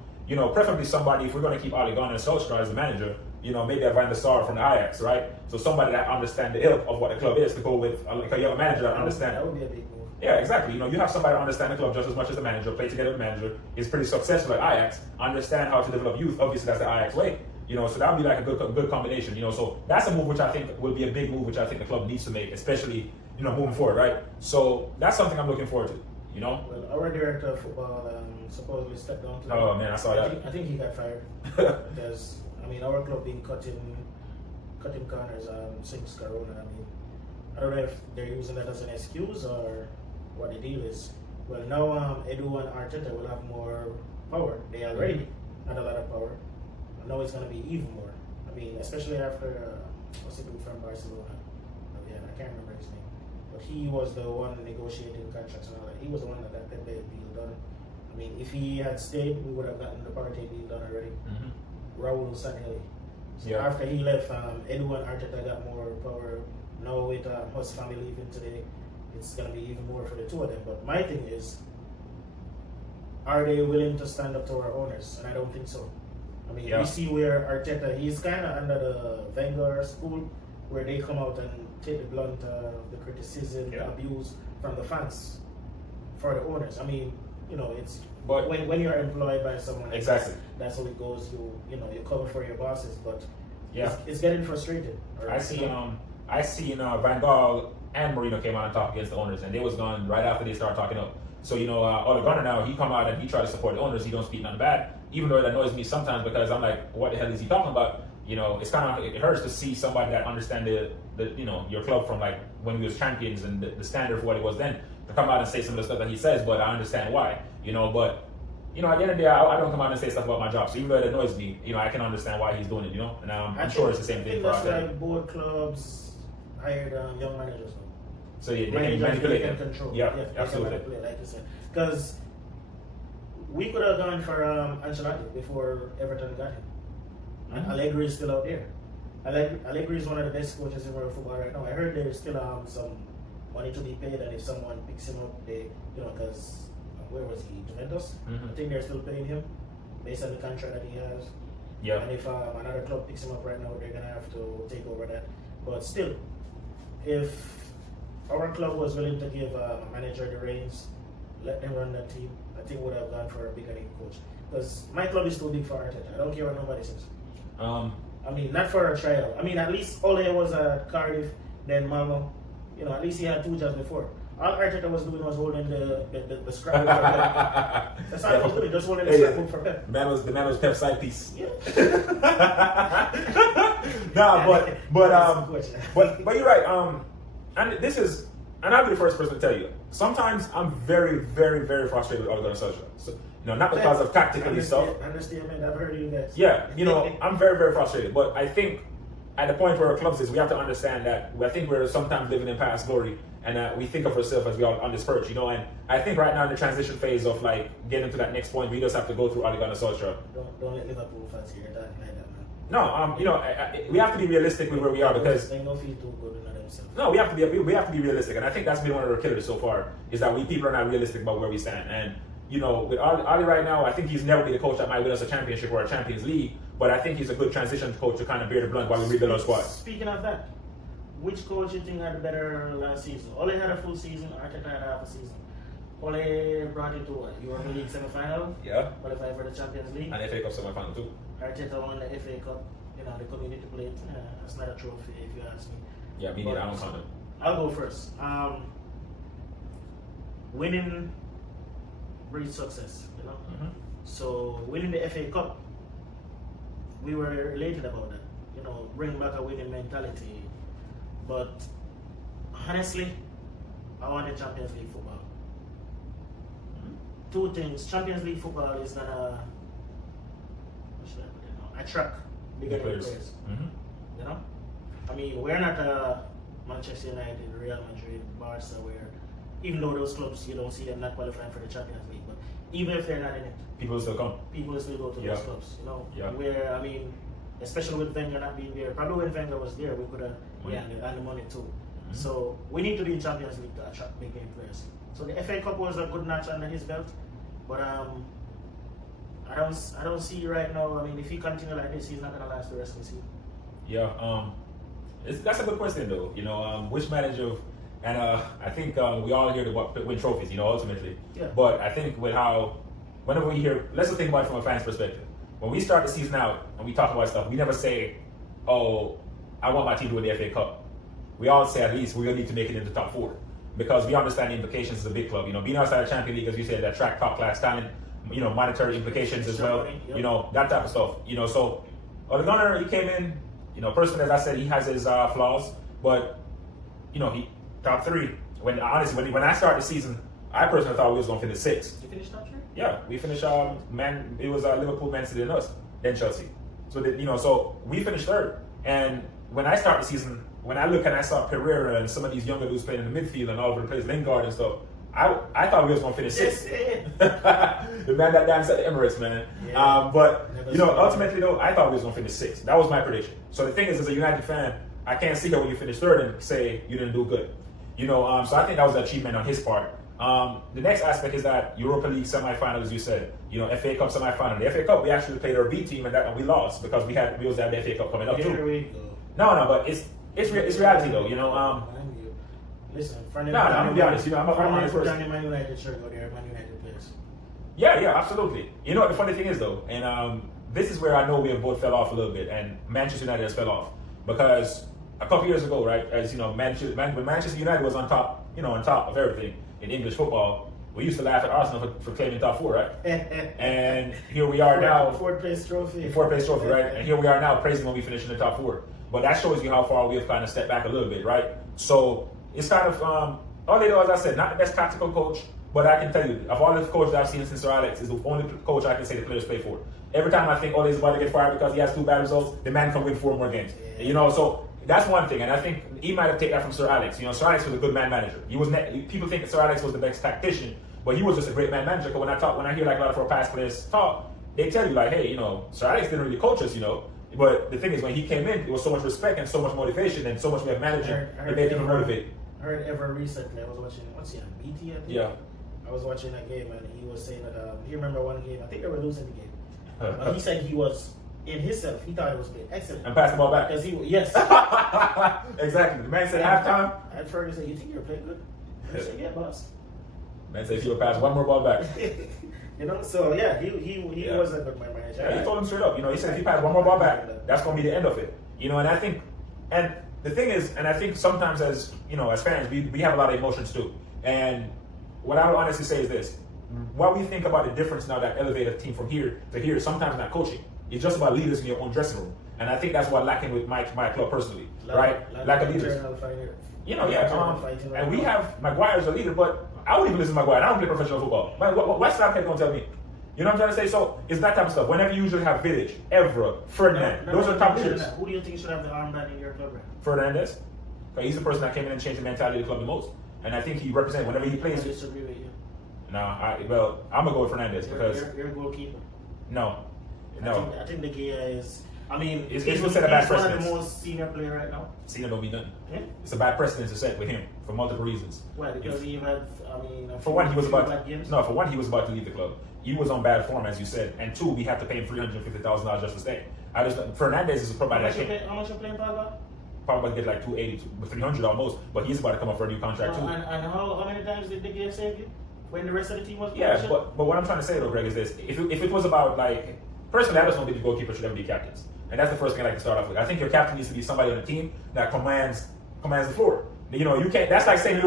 preferably somebody, if we're going to keep Ole Gunnar and Solskjaer as the manager, maybe a Van der Sar from the Ajax, right? So somebody that understands the ilk of what the club is to go with, like a young manager that understands. That would be a big move. Yeah, exactly. You have somebody that understands the club just as much as the manager, play together with the manager, is pretty successful at Ajax, understand how to develop youth. Obviously, that's the Ajax way. So that would be like a good combination. So that's a move which I think will be a big move, which I think the club needs to make, especially moving forward, right? So that's something I'm looking forward to. Well, our director of football supposedly stepped down. Oh man, I saw that. I think he got fired because our club been cutting corners since Corona. I don't know if they're using that as an excuse or what the deal is. Well, now Edu and Arteta will have more power. They already had a lot of power. Now it's going to be even more. Especially after what's the dude from Barcelona? I can't remember his name. But he was the one negotiating contracts and all that. He was the one that got the deal done. If he had stayed, we would have gotten the Partey deal done already. Mm-hmm. Raul Sanllehi. So Yeah. after he left, Edu and Arteta got more power. Now with Huss family leaving today, it's going to be even more for the two of them. But my thing is, are they willing to stand up to our owners? And I don't think so. Yeah. We see where Arteta, he's kind of under the Wenger school, where they come out and take the blunt, the criticism, the abuse from the fans for the owners. It's But when you're employed by someone, exactly, that's how it goes. You cover for your bosses, but yeah, it's getting frustrated. I see Van Gaal and Mourinho came out and talked against the owners, and they was gone right after they started talking up. So Ole Gunnar now, he come out and he try to support the owners. He don't speak nothing bad, even though it annoys me sometimes because I'm like, what the hell is he talking about? It's kind of, it hurts to see somebody that understand the your club from like when we was champions and the standard for what it was then to come out and say some of the stuff that he says. But I understand why, But at the end of the day, I don't come out and say stuff about my job. So even though it annoys me, I can understand why he's doing it, And I'm sure it's the same thing for us. Like board clubs hired young managers. So yeah, they can manipulate them. Control. Yeah, they absolutely. can manipulate, like you said. Because we could have gone for Ancelotti before Everton got him. And Allegri is still out there. Allegri is one of the best coaches in world football right now. I heard there's still some money to be paid, and if someone picks him up, because where was he? Juventus? Mm-hmm. I think they're still paying him based on the contract that he has. Yeah. And if another club picks him up right now, they're gonna have to take over that. But still, if our club was willing to give a manager the reins, let them run that team, I think would have gone for a bigger league coach. Because my club is too big for Arteta. I don't care what nobody says. Not for a trial. at least Ole was at Cardiff, then Malmo. At least he had 2 jobs before. All Arteta was doing was holding the scrapbook for Pep. That's all he was doing, just holding the scrapbook for Pep. The man was Pep's side piece. Yeah. But you're right. and this is, and I'll be the first person to tell you, sometimes I'm very, very, very frustrated with Ole Gunnar Solskjaer. So, not because of tactically stuff. Understand, I've heard you guys. Yeah, I'm very, very frustrated. But I think at the point where our clubs is, we have to understand that I think we're sometimes living in past glory, and we think of ourselves as we are on this perch, and I think right now in the transition phase of like getting to that next point, we just have to go through Ole Gunnar Solskjaer. Don't let Liverpool fans hear that like that, man. No, we have to be realistic with where we are because they don't feel too good in themselves. no, we have to be realistic, and I think that's been one of our killers so far is that people are not realistic about where we stand. And with Ole right now, I think he's never been a coach that might win us a championship or a Champions League, but I think he's a good transition coach to kind of bear the brunt while we rebuild our squad. Speaking of that, which coach you think had better last season? Ole had a full season, Arteta had half a season. Ole brought it to what? Europa League semi-final? Yeah. Qualified for the Champions League? And FA Cup semi-final too. Arteta won the FA Cup, the community plate. That's not a trophy if you ask me. Yeah, me neither. I don't count it. I'll go first. Winning breeds success, Mm-hmm. So winning the FA Cup, we were elated about that. Bring back a winning mentality. But honestly, I wanted Champions League football. Mm-hmm. Two things. Champions League football is gonna attract bigger players. Mm-hmm. I mean, we're not Manchester United, Real Madrid, Barca, where even though those clubs you don't see them not qualifying for the Champions League, but even if they're not in it, people will still come. People will still go to those clubs. Yeah. Where I mean, especially with Wenger not being there. Probably when Wenger was there, we could have and the money too. Mm-hmm. So we need to be in Champions League to attract big game players. So the FA Cup was a good notch under his belt, but I don't see right now. I mean, if he continue like this, he's not gonna last the rest of the season. Yeah, that's a good question though. Which manager? And I think we all here to win trophies. Ultimately. Yeah. But I think whenever we hear, let's just think about it from a fan's perspective. When we start the season out and we talk about stuff, we never say, "Oh, I want my team to win the FA Cup." We all say at least we're gonna need to make it in the top 4 because we understand the implications as a big club. Being outside the Champions League, as you said, that attract top class talent. Monetary implications as well. Yep. That type of stuff. So Ole Gunnar, he came in. Personally, as I said, he has his flaws, but he top 3. When I started the season, I personally thought we was gonna finish 6th. You finished top 3? Yeah, we finished. It was Liverpool, Man City, and us, then Chelsea. So so we finished 3rd. And when I started the season, when I look and I saw Pereira and some of these younger dudes playing in the midfield and all over the place, Lingard and stuff, I thought we was gonna finish 6th. The man that danced at the Emirates, man. Yeah. But ultimately though, I thought we was gonna finish 6th. That was my prediction. So the thing is, as a United fan, I can't see that when you finish 3rd and say you didn't do good. So I think that was an achievement on his part. The next aspect is that Europa League semi-final, as you said, FA Cup semi-final. The FA Cup, we actually played our B team and we lost because we was at the FA Cup coming up too. Here we go. No, but it's reality though. Listen, I'm gonna be honest. I'm a honest person. Man United shirt, go there, Man United players. Yeah, absolutely. What the funny thing is though, and this is where I know we have both fell off a little bit, and Manchester United has fell off because a couple years ago, right, as when Manchester United was on top, on top of everything in English football, we used to laugh at Arsenal for claiming top 4, right? And here we are now. Fourth place trophy, right? And here we are now praising when we finish in the top 4. But that shows you how far we have kind of stepped back a little bit, right? So it's kind of, as I said, not the best tactical coach, but I can tell you, of all the coaches I've seen since Sir Alex, is the only coach I can say the players play for. Every time I think Ole's about to get fired because he has 2 bad results, the man can win 4 more games. Yeah. So that's one thing, and I think he might have taken that from Sir Alex. Sir Alex was a good man manager. People think that Sir Alex was the best tactician, but he was just a great man manager. Because when I hear like a lot of our past players talk, they tell you like, hey, Sir Alex didn't really coach us, But the thing is, when he came in, there was so much respect and so much motivation and so much way of managing. It made people motivate. I heard ever recently, I was watching, what's he on, BT, I think? Yeah. I was watching that game and he was saying that, he remember one game, I think they were losing the game. He said he was, in himself, he thought it was playing excellent. And passed the ball back. Because yes. Exactly. The man said halftime. I'd Fergie said, you think you're playing good? He said, yeah, boss. Man said if you would pass one more ball back. So yeah, he was a good man manager. Yeah, he told him straight up, he said if you pass one more ball back, that's going to be the end of it. And I think, and the thing is, and I think sometimes as fans, we have a lot of emotions too. And what I would honestly say is this: what we think about the difference now that elevate a team from here to here is sometimes not coaching. It's just about leaders in your own dressing room. And I think that's what lacking with my club personally, right? Lack of leaders. You know, and we have Maguire's a leader, but I wouldn't even listen to Maguire. I don't play professional football. What's that kid gonna tell me? You know what I'm trying to say? So it's that type of stuff. Whenever you usually have Vidic, Evra, Ferdinand, those are top tiers. Who do you think should have the armband in your club? Right? Fernandez. He's the person that came in and changed the mentality of the club the most. And I think he represents whenever he plays. I disagree with you. No, I'm gonna go with Fernandez because you're a goalkeeper. No. I think De Gea is. I mean, it's he's set a bad one precedent. of the most senior player right now. Senior don't mean nothing. Yeah? It's a bad precedent to set with him for multiple reasons. Why? Because he had. For one, he was about to leave the club. He was on bad form, as you said, and two, we have to pay him $350,000 just to stay. Fernandez is a provider. How much you paying Pogba? Probably get like 280, 300 almost, but he's about to come up for a new contract too. And how many times did De Gea save you when the rest of the team was? Yeah, but what I'm trying to say though, Greg, is this: if it was about like personally, I just don't think the goalkeeper should ever be captains, and that's the first thing I like to start off with. I think your captain needs to be somebody on the team that commands the floor. You know, you can't. That's like saying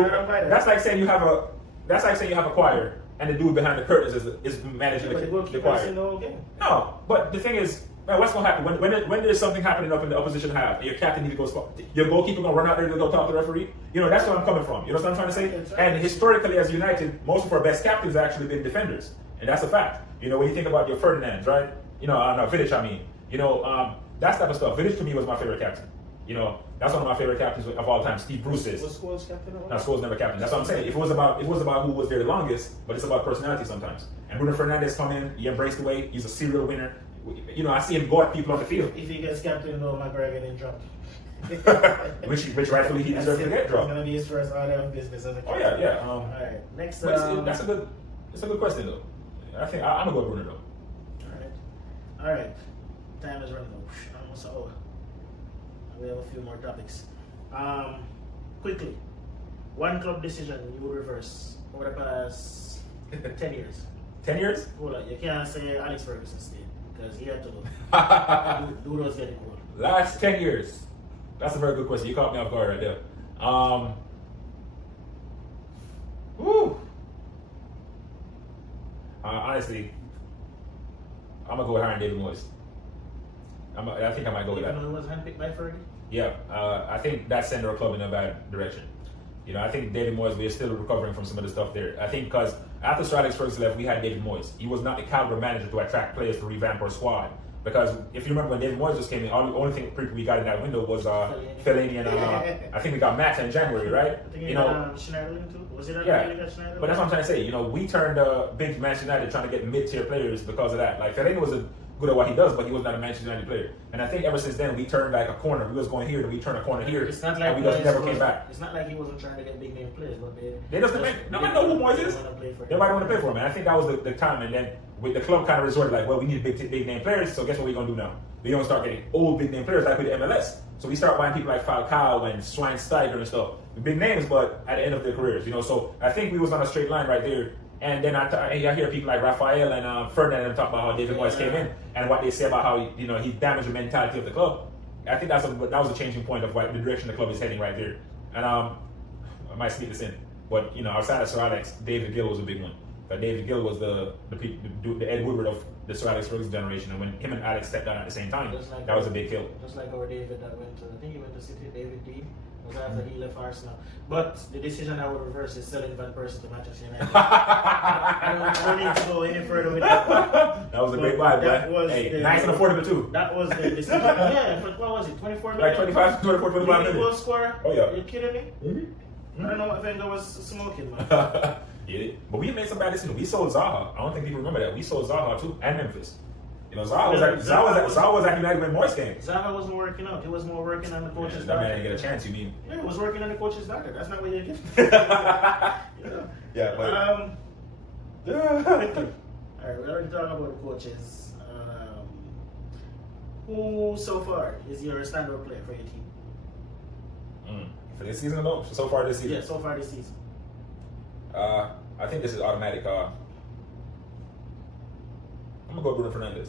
you have a choir. And the dude behind the curtains is managing the choir. No, but the thing is, man, what's going to happen when there's something happening up in the opposition half? Your captain needs to go spot. Your goalkeeper going to run out there to go talk to the referee. You know, that's where I'm coming from. You know what I'm trying to say? And historically, as United, most of our best captains have actually been defenders, and that's a fact. You know, when you think about your Ferdinands, right? You know, Vidic. I mean, you know, that type of stuff. Vidic to me was my favorite captain. You know, that's one of my favorite captains of all time. Steve Bruce is. Was Scholes captain? No, Scholes never captain. That's what I'm saying. If it was about who was there the longest, but it's about personality sometimes. And Bruno Fernandes come in, he embraced the way. He's a serial winner. You know, I see him go at people on the field. If he gets captain, though, McGregor getting dropped. which rightfully he deserves to get dropped. It's gonna be his first order of business as a captain. Oh yeah. All right. Next. It's a good question though. I think I'm gonna go with Bruno though. All right. Time is running out. Almost over. We have a few more topics. Quickly, one club decision you would reverse over the past 10 years. 10 years? Hold on, you can't say Alex Ferguson stayed because he had to do those getting old. Last 10 years. That's a very good question. You caught me off guard right there. Honestly, I'm gonna go with hiring David Moyes. I think I might go with that. Even though it was handpicked by Fergie? Yeah, I think that sent our club in a bad direction. You know, I think David Moyes, we're still recovering from some of the stuff there. I think because after Sir Alex Ferguson left, we had David Moyes. He was not the caliber manager to attract players to revamp our squad. Because if you remember when David Moyes just came in, the only thing we got in that window was Fellaini and I think we got Matt in January, right? I think you know, Schneiderlin too. Was it yeah. Schneiderlin? But that's what I'm trying to say. You know, we turned big Manchester United trying to get mid-tier players because of that. Like Fellaini was good at what he does, but he was not a Manchester United player. And I think ever since then we turned like a corner. We was going here, then we turned a corner here. It's not like and we just never came back. It's not like he wasn't trying to get big name players, but they just I know who Moyes is. They might want to play for him, and I think that was the time. And then with the club kind of resorted like, well, we need big name players. So guess what we're gonna do now? We're gonna start getting old big name players like with the MLS. So we start buying people like Falcao and Schweinsteiger and stuff, big names, but at the end of their careers, you know. So I think we was on a straight line right there. And then I hear people like Rafael and Ferdinand talk about how David Moyes came in and what they say about how he damaged the mentality of the club. I think that was a changing point of the direction the club is heading right there. And I might sneak this in, but you know, outside of Sir Alex, David Gill was a big one. But David Gill was the Ed Woodward of the Sir Alex Ferguson generation, and when him and Alex stepped down at the same time, that was a big kill. Just like our David that went to, I think he went to City, David Dean. Was after he left Arsenal. But the decision I would reverse is selling Van Persie to Manchester United. I don't need to go any further with that. That was a great buy, boy. Hey, nice and affordable too. That was the decision. Yeah, for, what was it? 24 million? Like 24 million. Goal scorer? Oh yeah. Are you kidding me? Mm-hmm. I don't know what Wenger was smoking, man. Yeah, but we made some bad decisions. We sold Zaha. I don't think people remember that. We sold Zaha too, and Memphis. You know, Zaha was at United when Moyes came. Zaha wasn't working out. He was more working on the coach's that man didn't get a chance, you mean? Yeah, he was working on the coach's doctor. That's not what you get. Yeah, but... All right, we already talked about the coaches. Who so far is your standout player for your team? For this season alone? So far this season? Yeah, so far this season. I think this is automatic. I'm gonna go Bruno Fernandes.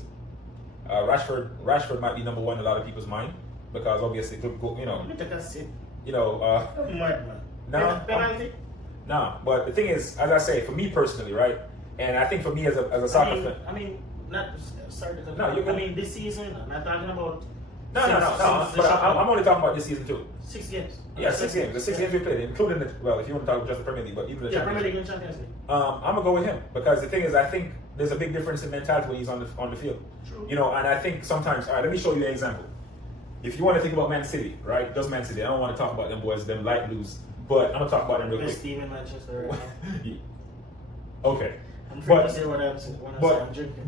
Rashford might be number one in a lot of people's mind because obviously, you know. Let me take a sip. You know. Madman. No. Penalty. No, but the thing is, as I say, for me personally, right, and I think for me as a soccer fan. I mean, not sorry. No, you're good. I mean, this season. I'm not talking about No. But I'm only talking about this season too. 6 games. Yeah, 6 games. The 6 games we played, including the, well, if you want to talk about just the Premier League, but even the Premier Champions League and Champions League. I'm gonna go with him because the thing is, I think there's a big difference in mentality when he's on the field. True. You know, and I think sometimes. All right, let me show you an example. If you want to think about Man City, right? Just Man City. I don't want to talk about them boys, them light blues, but I'm gonna talk about them real Best quick. team in Manchester right now. Okay. I'm free to say what I'm saying when I say I'm drinking.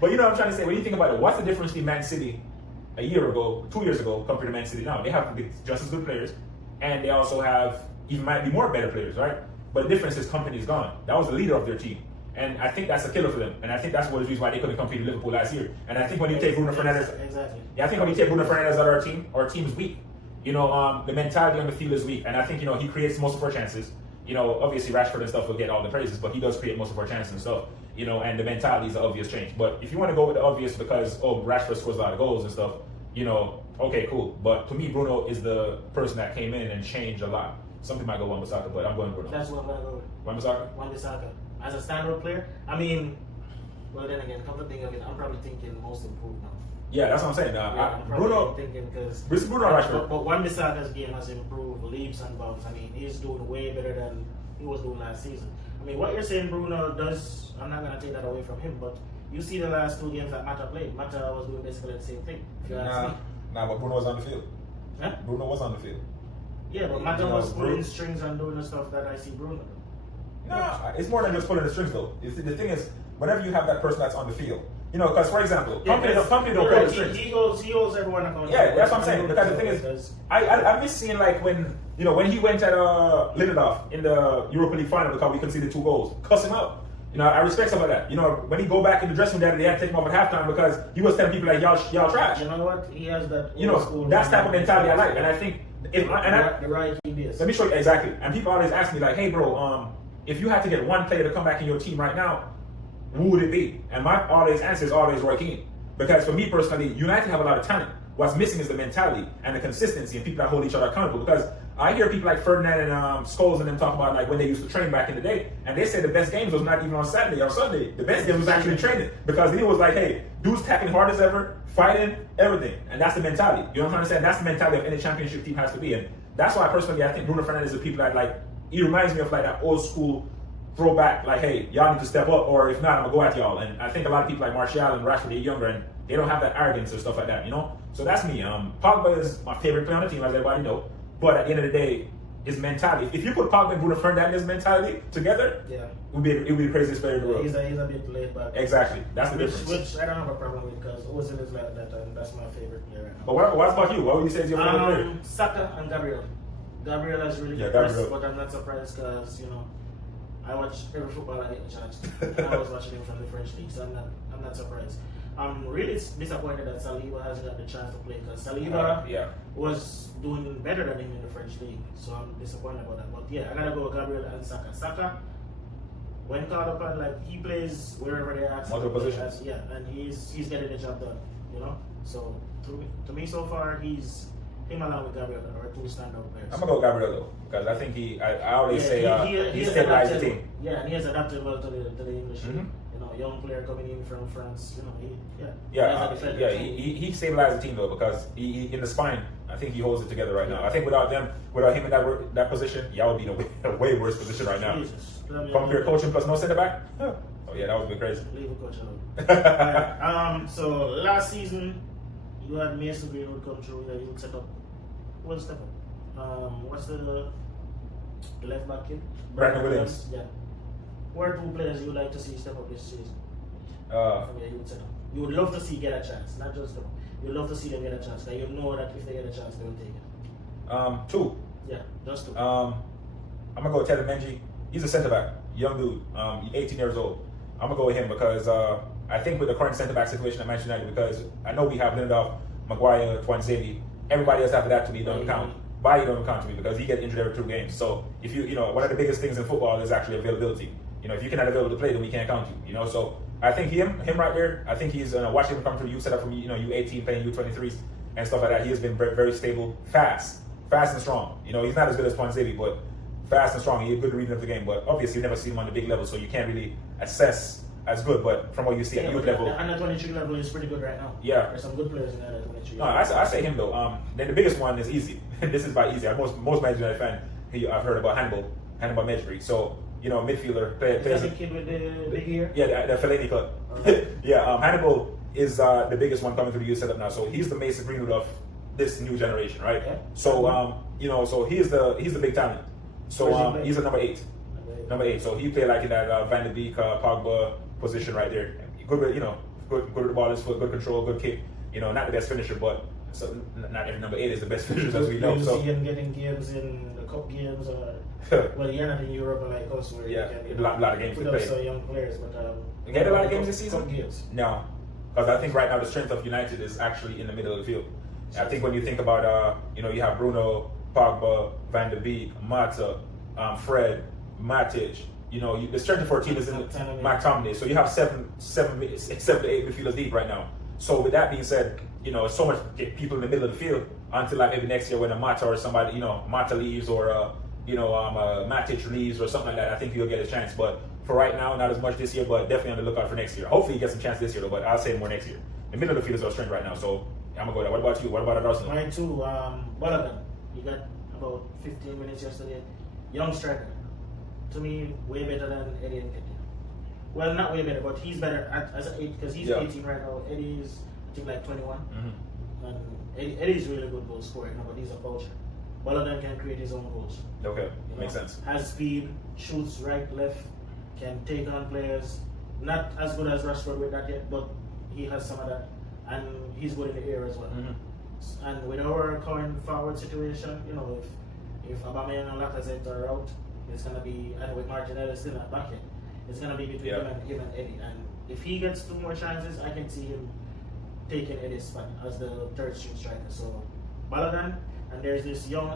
But you know what I'm trying to say? When you think about it, what's the difference between Man City a year ago, 2 years ago, compared to Man City now? They have just as good players, and they also have even might be more better players, right? But the difference is company's gone. That was the leader of their team. And I think that's a killer for them. And I think that's one of the reasons why they couldn't compete with Liverpool last year. And I think when you take Bruno Fernandes, exactly. Yeah, I think when you take Bruno Fernandes out of our team is weak. You know, the mentality on the field is weak. And I think, you know, he creates most of our chances. You know, obviously Rashford and stuff will get all the praises, but he does create most of our chances and stuff. You know, and the mentality is the obvious change. But if you want to go with the obvious because, Rashford scores a lot of goals and stuff, you know, okay, cool. But to me, Bruno is the person that came in and changed a lot. Some people might go Wan-Bissaka, but I'm going Bruno. That's what I'm going to go with. Wan-Bissaka? Wan-Bissaka. As a standard player, I mean, well then again, come to think of it, I'm probably thinking most improved now. Yeah, that's what I'm saying. I'm Bruno, thinking because Bruno Rashford. But Wan-Bissaka's game has improved leaps and bounds. I mean, he's doing way better than he was doing last season. I mean, what you're saying, Bruno does. I'm not gonna take that away from him, but you see the last 2 games that Mata played. Mata was doing basically the same thing. If you ask me. But Bruno was on the field. Huh? Bruno was on the field. Yeah, but Mata was pulling strings and doing the stuff that I see Bruno do. Nah, it's more than just pulling the strings though. The thing is, whenever you have that person that's on the field, you know, because for example, company don't pull the strings. He holds everyone accountable. Yeah, that's what I'm saying. Because the thing is, I miss seeing like when he went at Lindelof in the Europa League final because we conceded 2 goals, cuss him out. You know, I respect stuff like that. You know, when he go back in the dressing room, they had to take him off at halftime because he was telling people like y'all trash. You know what? He has that. You know, that's type of mentality I like, and I think the right he is. Let me show you exactly. And people always ask me like, hey, bro, if you had to get one player to come back in your team right now, who would it be? And my answer is always Roy Keane. Because for me personally, United have a lot of talent. What's missing is the mentality and the consistency and people that hold each other accountable. Because I hear people like Ferdinand and Scholes and them talk about like when they used to train back in the day, and they say the best games was not even on Saturday or Sunday. The best game was actually training because he was like, hey, dude's tackling hard as ever, fighting, everything. And that's the mentality. You know what I'm saying? That's the mentality of any championship team has to be. And that's why personally I think Bruno Fernandes is the people that like, he reminds me of like that old school throwback, like, hey, y'all need to step up, or if not, I'm gonna go at y'all. And I think a lot of people like Martial and Rashford, they're younger and they don't have that arrogance or stuff like that, you know? So that's me. Pogba is my favorite player on the team, as everybody know. But at the end of the day, his mentality. If you put Pogba and Bruno Fernandes' mentality together, it would be the craziest player in the world. He's a bit laid back. Exactly. That's the difference. Which I don't have a problem with because Ozil is like that, and that's my favorite player right now. But what about you? What would you say is your favorite player? Saka and Gabriel. Gabriel has really impressed, but I'm not surprised because, you know, I watch every football I get a chance to. And I was watching him from the French league, so I'm not surprised. I'm really disappointed that Saliba hasn't got the chance to play because Saliba was doing better than him in the French league. So I'm disappointed about that. But yeah, I gotta go with Gabriel and Saka. Saka, when called upon, like he plays wherever they ask. Multiple positions. Yeah, and he's getting the job done. You know, so to me so far him along with Gabriel are 2 standout players. I'm gonna go Gabriel though because I think I always say he stabilized the team. Yeah, and he has adapted well to the English league. You know, young player coming in from France. You know, he stabilized the team though because he in the spine. I think he holds it together right now. I think without him in that position, y'all would be in a way worse position right now. From your coaching plus no center back. Oh yeah, that would be crazy. Leave a coach alone. So last season, you had Mason Greenwood come through. Yeah, you set up. What's step up? What's the left back kid? Brandon Williams. Yeah. What are 2 players you would like to see step up this season? You would love to see get a chance, not just them. You would love to see them get a chance. Now you know that if they get a chance, they will take it. 2. Yeah, just 2. I'm gonna go with Teddy Menji. He's a center back, young dude, 18 years old. I'm gonna go with him because I think with the current center back situation at Manchester United, because I know we have Lindelof, Maguire, Tuanzebe. Everybody else after that to me don't count. Bailly don't count to me because he gets injured every 2 games. So if you know, one of the biggest things in football is actually availability. You know, if you cannot available to play, then we can't count you. You know, so I think him right there. I think he's watching him come through youth setup from U18 playing U23s and stuff like that. He has been very, very stable, fast and strong. You know, he's not as good as Tuanzebe, but fast and strong. He's a good reading of the game, but obviously you never see him on the big level, so you can't really assess as good, but from what you see at youth level, the under 23 level is pretty good right now. Yeah. There's some good players in the under 23. No, I say him though. Then the biggest one is easy. This is by easy. Most Manchester United fan, I've heard about Hannibal Mejbri. So midfielder, plays. Is that the kid with the big ear? Yeah, the Fellaini cut. Yeah, Hannibal is the biggest one coming to the youth setup now. So he's the Mason Greenwood of this new generation, right? Yeah. So so he's the big talent. So he's a number 8. Number 8. So he played like in that Van de Beek, Pogba position right there. Good with good with the ball, his foot, good control, good kick. Not the best finisher, but so not every number 8 is the best finisher as we know. You So see him getting games in the cup games, or well, you're not in Europe like us, where yeah, you a can lot of games put to up play. some young players, but You get a lot of games this season? Cup games. No, because I think right now the strength of United is actually in the middle of the field. I think when you think about you have Bruno, Pogba, Van de Beek, Mata, Fred, Matic. The strength of our team is in McTominay. So you have seven to 8 midfielders deep right now. So with that being said, so much people in the middle of the field until like maybe next year when a Mata or somebody, Mata leaves or Matic leaves or something like that. I think he'll get a chance. But for right now, not as much this year, but definitely on the lookout for next year. Hopefully he gets some chance this year, though, but I'll say more next year. The middle of the field is our strength right now, so I'm gonna go there. What about you? What about Arsenal? Mine too. Balogun. He got about 15 minutes yesterday. Young striker. To me, way better than Eddie Nketiah. Well, not way better, but he's better as an 8 because he's 18 right now. Eddie's I think like 21. Mm-hmm. And Eddie's really good goal scorer, but he's a vulture. Balogun can create his own goals. Okay, makes sense. Has speed, shoots right, left, can take on players. Not as good as Rashford with that yet, but he has some of that. And he's good in the air as well. Mm-hmm. And with our current forward situation, if Aubameyang and Lacazette are out, it's going to be, and with Martinelli still not back yet, it's going to be between him and Eddie. And if he gets 2 more chances, I can see him taking Eddie's spot as the third string striker. So, Balogun, and there's this young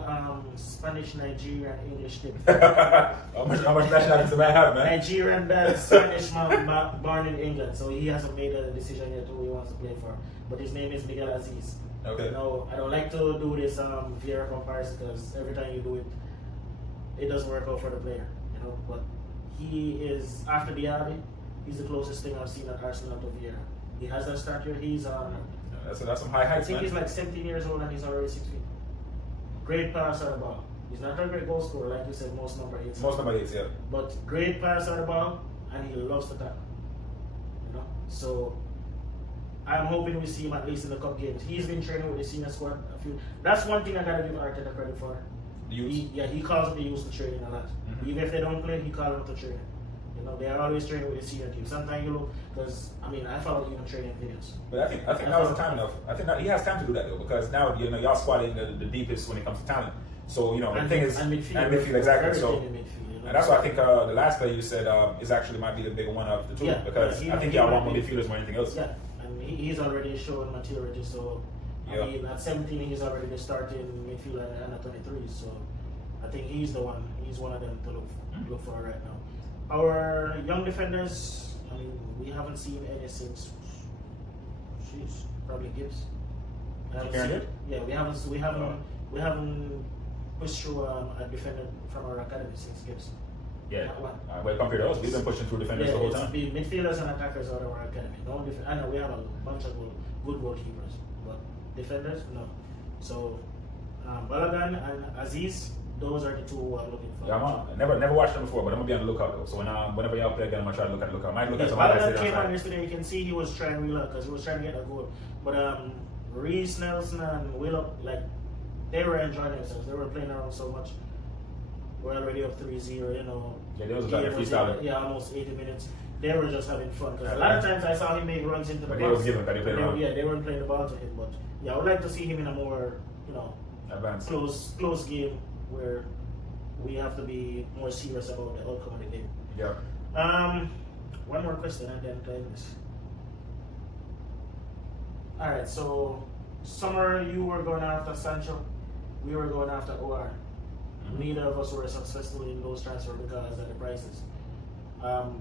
Spanish, Nigerian, English kid. how much nationality do I have, man? Nigerian dad, Spanish man, born in England. So he hasn't made a decision yet who he wants to play for. But his name is Miguel Aziz. Okay. I don't like to do this Vieira comparison because every time you do it, it doesn't work out for the player. But he is, after Diaby, he's the closest thing I've seen at Arsenal to Vieira. He has that start here. He's that's some high heights, I think man. he's like 17 years old and he's already 6 feet. Great pass on the ball. He's not a great goal scorer, like you said, most number 8s. Most number 8s, yeah. But great pass on the ball, and he loves to tackle. So I'm hoping we see him at least in the cup games. He's been training with the senior squad a few. That's one thing I gotta give Arteta credit for. He calls them the youth to training a lot. Mm-hmm. Even if they don't play, he calls them to training. They are always training with the senior team. Sometimes you look, because I follow even training videos. But I think that was the time enough. I think that he has time to do that though, because now y'all squad in the deepest when it comes to talent. So the thing is, and midfield exactly. So and that's why I think the last player you said is actually might be the bigger one of the two, because I think y'all want more midfielders more than anything else. Yeah, and he's already shown maturity. So I mean, at 17 he's already the starting midfielder and at 23. So I think he's the one. He's one of them to look for right now. Our young defenders, we haven't seen any since probably Gibbs. Yeah, we haven't pushed through a defender from our academy since Gibbs. Yeah. Well, compared to us, we've been pushing through defenders the whole time. Midfielders and attackers out of our academy. I know we have a bunch of good goalkeepers, but defenders, no. So Balogun and Aziz, those are the two I'm looking for. Yeah, I never watched them before, but I'm gonna be on the lookout though. So whenever y'all play again, I'm gonna try to look at the lookout. I might look at some highlights later. Came on yesterday. You can see he was trying real hard because he was trying to get a goal. But Reece Nelson and Willock, they were enjoying themselves. They were playing around so much. We're already up 3-0. Yeah, they was like freestyling. Yeah, almost 80 minutes. They were just having fun because a lot of times I saw him make runs into the box. But they was giving, they played around. Yeah, they weren't playing the ball to him. But yeah, I would like to see him in a more advanced, close game where we have to be more serious about the outcome of the game. Yeah. One more question and then time this. Alright, so summer you were going after Sancho, we were going after OR. Neither of us were successful in those transfers because of the prices.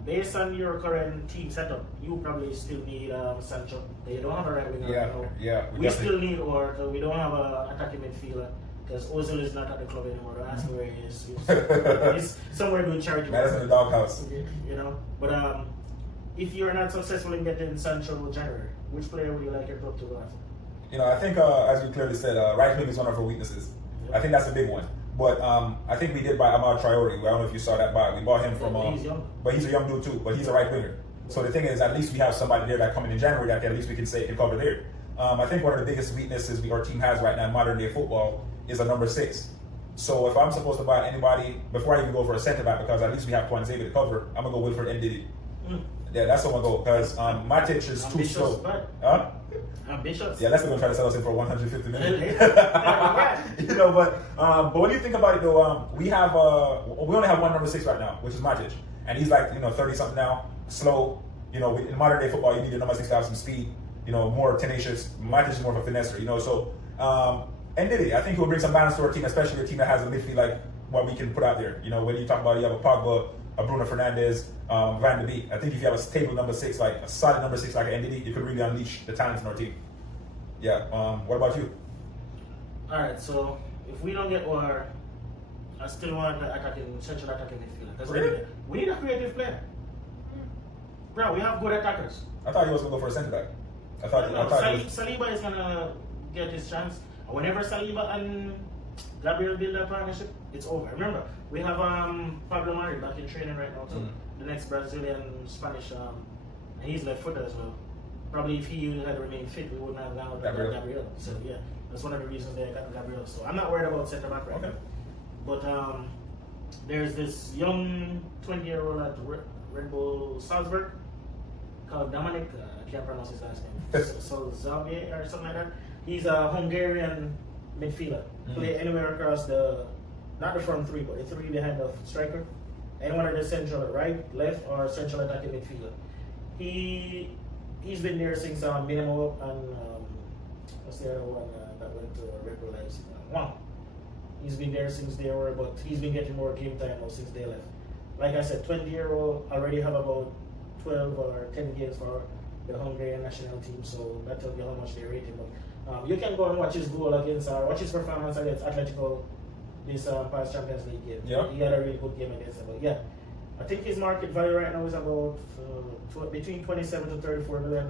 Based on your current team setup, you probably still need Sancho. You don't have a right winger right now. Yeah. We still need OR because we don't have an attacking midfielder. Because Ozil is not at the club anymore. Don't ask me where he is. He's somewhere doing charity. That's in the doghouse. But if you're not successful in getting Sancho January, which player would you like your club to go after? You know, I think as we clearly said, right wing is one of our weaknesses. Yep. I think that's a big one. But I think we did buy Amad Traore. I don't know if you saw that buy. We bought him from. He's young. But he's a young dude too. But he's a right winger. So the thing is, at least we have somebody there that coming in January that at least we can say can cover there. I think one of the biggest weaknesses our team has right now in modern day football is a number 6. So if I'm supposed to buy anybody before I even go for a centre back, because at least we have Juan Xavier to cover, I'm gonna go Wilfred Ndidi. Yeah, that's what I'm gonna go because Matic is too slow. Huh? Ambitious. Yeah, that's gonna try to sell us in for 150 million. You know, but when you think about it though, we only have one number 6 right now, which is Matic, and he's like 30 something now, slow. You know, in modern day football, you need a number 6 to have some speed. You know, more tenacious. Matic is more of a finesser. You know, so Ndidi, I think he'll bring some balance to our team, especially a team that has a midfield like what we can put out there. You know, when you talk about you have a Pogba, a Bruno Fernandes, Van de Beek. I think if you have a stable number 6, like a solid number 6 like Ndidi, you could really unleash the talent in our team. Yeah. What about you? All right. So if we don't get Or, I still want central attacking midfielder. Because Really? we need a creative player. Bro, we have good attackers. I thought he was gonna go for a centre back. I thought he was. Saliba is gonna get his chance. Whenever Saliba and Gabriel build a partnership, it's over. Remember, we have Pablo Mari back in training right now too. The next Brazilian Spanish, and he's left footer as well. Probably if he had remained fit, we wouldn't have gone with Gabriel. So yeah, that's one of the reasons they got Gabriel. So I'm not worried about centre back right now. But there's this young 20-year-old at Red Bull Salzburg called Dominic. I can't pronounce his last name. So Zabier or something like that. He's a Hungarian midfielder. Play anywhere across not the front 3, but the 3 behind the striker. Anyone at the central, right, left, or central attacking midfielder. He's been there since Minimo and what's the other one that went to Red Bull Leipzig? Wang. He's been there since they were, but he's been getting more game time now since they left. Like I said, 20-year-old already have about 12 or 10 games for the Hungarian national team, so that tells you how much they rate him. But you can go and watch his goal against, watch his performance against Atletico this past Champions League game. Yeah. He had a really good game against them. But yeah, I think his market value right now is about between 27 to 34 $million.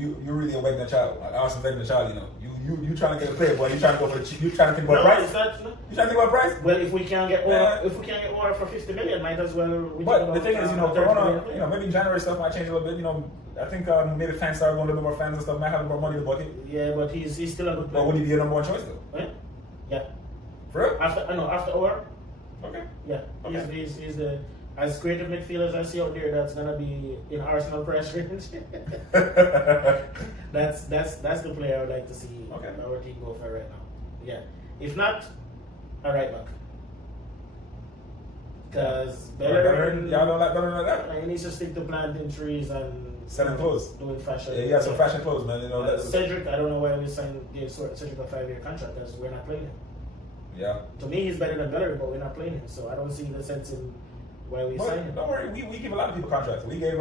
You really awaken a child. I was awakening a child. You trying to get a player, boy. You trying to go for you trying to think about price. You trying to think about price? Well, if we can't get Or for 50 million, might as well. But the thing is, Corona, maybe in January stuff might change a little bit. I think maybe fans start going a little bit more fans and stuff. Might have more money in the bucket. Yeah, but he's still a good player. But would he be a number 1 choice though? Yeah. For real? After Or. Okay. Yeah. Okay. He's the as creative midfielders I see out there that's gonna be in Arsenal press range. that's the player I would like to see our team go for right now. Yeah. If not, a right back. Because Bellerin, y'all don't like Bellerin like that. He needs to stick to planting trees and selling clothes. Doing fashion. Yeah, he has some fashion clothes, man. Cedric, I don't know why we gave Cedric a 5-year contract because we're not playing him. Yeah. To me, he's better than Bellerin, but we're not playing him. So I don't see the sense in why we signed him. Don't worry, we give a lot of people contracts. We gave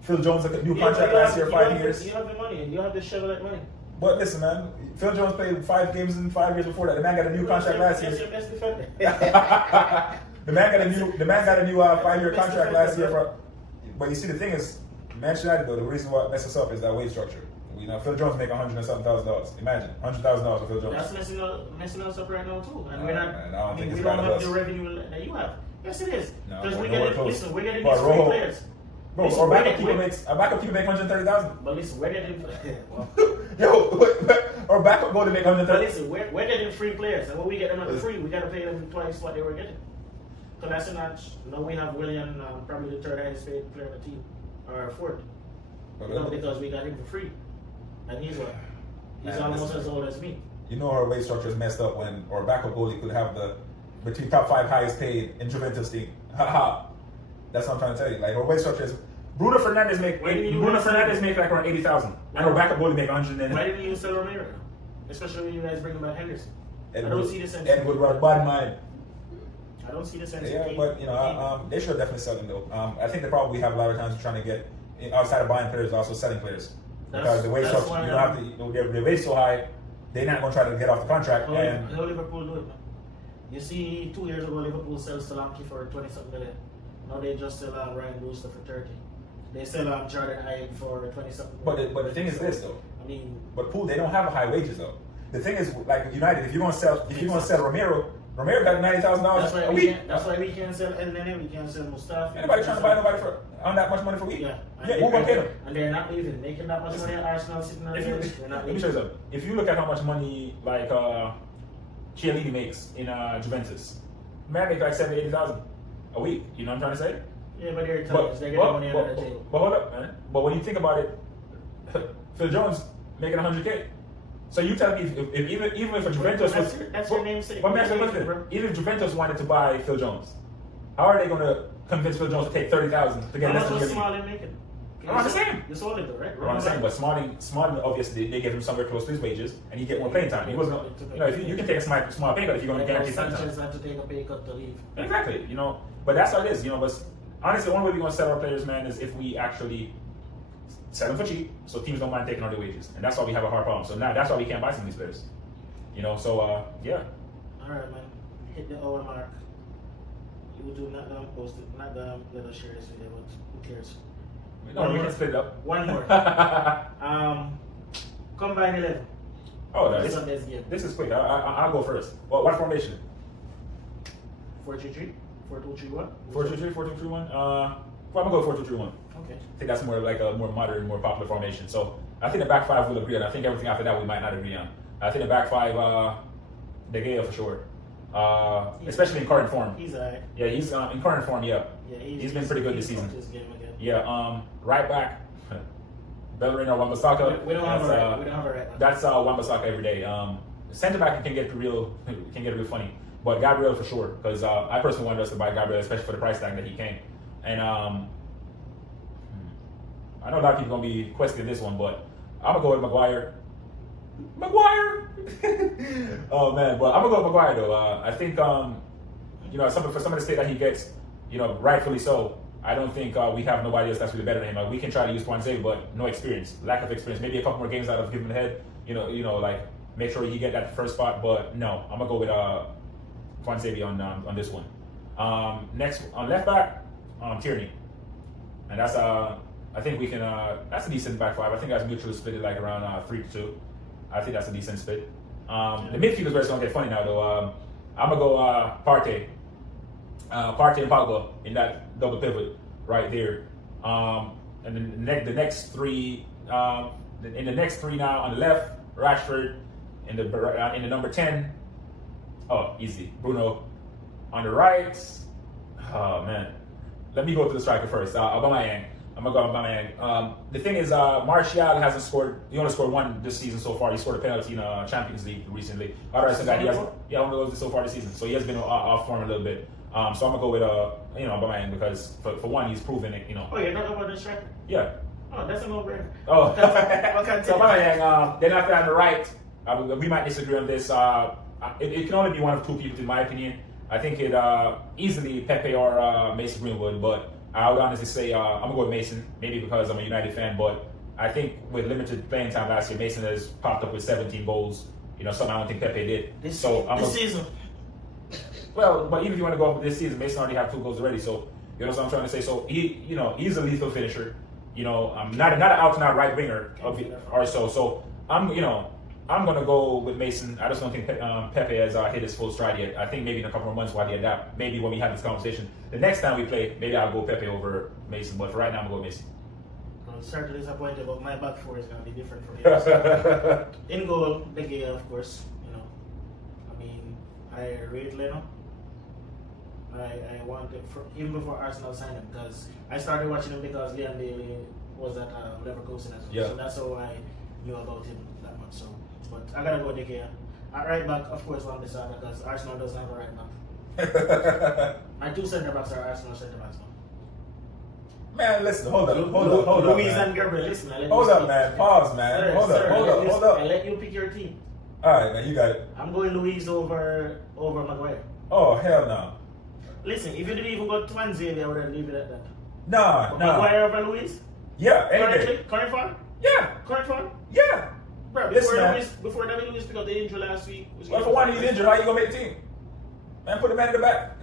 Phil Jones a new contract last year, 5 years. You have the money. You have the Chevrolet money. But listen, man, Phil Jones played 5 games in 5 years before that. The man got a new contract last year. That's your best defender. The man got a new 5-year contract last year. But you see, the thing is, Manchester United, though, the reason why it messes us up is that wage structure. Phil Jones make $100,000. Imagine $100,000 for Phil Jones. That's messing us up right now too, and we're not. Man, I don't think we it's don't have us. the revenue that you have. Yes, it is. Because No, we're getting these free players. Bro, listen, our backup keeper make $130,000. But listen, we're getting. Our backup goal to make $130,000. But listen, we're getting free players, and when we get them at free, we gotta pay them twice what they were getting. Kolasinac, now we have William, probably the 3rd highest paid player on the team, or 4th. Because we got him for free. And he's what? He's almost as old as me. You know our wage structure is messed up when our backup goalie could have between top 5 highest paid in Juventus team. Haha. That's what I'm trying to tell you. Like our wage structure is Bruno Fernandes make like around 80,000. And our backup goalie make 100. Why didn't you sell Romero? Especially when you guys bring back Henderson. I don't see the sense. Edward Rock bad mind. I don't see the sense. Yeah, but they should definitely sell him though. I think the problem we have a lot of times trying to get outside of buying players, also selling players. Because the wage structure, you don't have to. The wage so high, they're not going to try to get off the contract. How Liverpool do it, man? You see, 2 years ago, Liverpool sells Solanke for 20-something million. Now they just sell Ryan Brewster for 30. They sell Jordan Ibe for 20 something. But the thing is this though. I mean, But Poole, they don't have a high wages though. The thing is, like United, if you're gonna sell Romero got $90,000 a week. That's why we can't sell Elneny, we can't sell Mustafi. Anybody trying to buy nobody on that much money for a week? Yeah. Who gonna pay them? And they're not even making that much money at Arsenal sitting on the bench. They're not Let me show you something. If you look at how much money like Chiellini makes in Juventus, man make like 70,000-80,000 a week. You know what I'm trying to say? Yeah, but they're Italians. They're getting money under the table. But hold up, man. But when you think about it, Phil Jones making 100K. So you tell me if even if a Juventus was that's your namesake. But even if Juventus wanted to buy Phil Jones, how are they going to convince Phil Jones to take 30,000 to get less than Chiellini? Smalling making? I'm the same. You sold it though, right? I'm the same, but Smalling obviously they gave him somewhere close to his wages, and he get more playing time. He wasn't, if you can take a small pay cut if you're going to guarantee time. Sanchez had to take a pay cut to leave. Exactly, but that's how it is, But honestly, the only way we're going to sell our players, man, is if we actually sell them for cheap, so teams don't mind taking on their wages, and that's why we have a hard problem. So now that's why we can't buy some of these players, So yeah. All right, man. Hit the hour mark. You do not post it, not let us share this video, but who cares? No, we can split it up. One more. Combine 11. Oh, this is quick. I'll go first. What formation? 4-3-3, 4-2-3-1. 4-3-3, 4-2-3-1. I'm gonna go 4-2-3-1. Okay. I think that's more like a more modern, more popular formation. So I think the back five will agree on. I think everything after that we might not agree on. I think the back five, De Gea for sure. Especially in current form. He's alright. Yeah, he's in current form. Yeah. He's been pretty good this season. Yeah. Right back. Bellerin or Wan-Bissaka. We don't have a right back. That's Wan-Bissaka every day. Center back can get real funny, but Gabriel for sure, because I personally wanted us to buy Gabriel, especially for the price tag that he came. And I know a lot of people gonna be questioning this one, but I'm gonna go with Maguire. Oh man, but I'm gonna go with Maguire though. I think for some of the state that he gets, rightfully so. I don't think we have nobody else that's really better than him. We can try to use Tuanzebe, but no experience, lack of experience. Maybe a couple more games out of give him the head. Like make sure you get that first spot. But no, I'm gonna go with Tuanzebe on this one. Next on left back, Tierney, and that's I think we can. That's a decent back five. I think that's mutually split it like around 3-2. I think that's a decent split. The midfield is where it's gonna get funny now though. I'm gonna go Partey and Pogba in that double pivot right there. And then the next three, in the next three now on the left, Rashford in the number 10. Oh, easy. Bruno on the right. Oh man, let me go to the striker first. Aubameyang. I'm gonna go Aubameyang. The thing is, Martial hasn't scored. He only scored one this season so far. He scored a penalty in Champions League recently. Otherwise, he only goes so far this season. So he has been off form a little bit. So I'm gonna go with Aubameyang because for one he's proven it. Oh, you're not about the striker? Yeah. Oh, that's a no-brainer. Oh. So Aubameyang. Then after on the right, we might disagree on this. It can only be one of two people in my opinion. I think it easily Pepe or Mason Greenwood, but I would honestly say I'm gonna go with Mason. Maybe because I'm a United fan, but I think with limited playing time last year, Mason has popped up with 17 goals. Something I don't think Pepe did. This season. Well, but even if you want to go up with this season, Mason already have 2 goals already. So you know what I'm trying to say. So he's a lethal finisher. I'm not an out and out right winger or so. So I'm gonna go with Mason. I just don't think Pepe has hit his full stride yet. I think maybe in a couple more months while he adapt. Maybe when we have this conversation, the next time we play, maybe I'll go Pepe over Mason. But for right now, I'm gonna go Mason. I'm certainly disappointed, but my back four is gonna be different from yours. In goal, De Gea, of course. I rate Leno. I want it even before Arsenal signed him because I started watching him because Leon Bailey was at Leverkusen as well. Yeah. So that's how I knew about him that much. So, but I gotta go De Gea. At right back, of course, Wan-Bissaka because Arsenal doesn't have a right back. My 2 centre backs are Arsenal centre backs. Man, listen, hold up. Luis and Gabriel, listen. Hold up, man. Pause, man. Hold up. I let you pick your team. All right, man, you got it. I'm going Luis over Maguire. Oh, hell no. Listen, if you didn't even go to Tuanzebe, I would have leave it at that. Nah. Maguire over Luis? Yeah, any day. Current form? Yeah. Current form? Yeah. Bro, before David Luiz picked up the injury last week. Well, for one, he's injured. How you gonna make the team? Man, put the man in the back.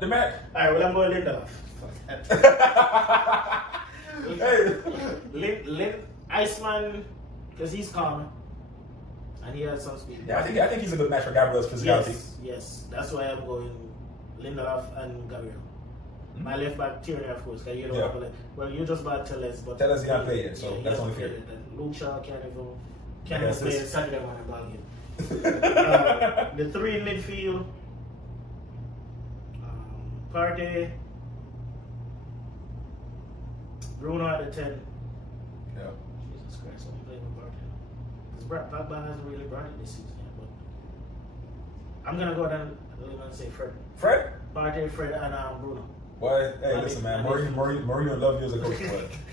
The man. All right, well, I'm going Lindelof. Hey. Iceman, because he's calm and he has some speed. Yeah, I think he's a good match for Gabriel's physicality. Yes. That's why I'm going Lindelof and Gabriel. My left back Tierney, of course, because you don't have to. Well, you just bought Tellez, but Tellez he hasn't played yet, so that's only fair. Luke Shaw can't even play Saturday morning ball game. The three in midfield, Partey, Bruno at the 10. Yeah. Jesus Christ, what are you playing with Partey? Because Pogba hasn't really brought it this season yet, but I'm gonna go down and say Fred. Fred? Partey, Fred, and Bruno. Boy, hey, listen, man. Mourinho love you as a coach.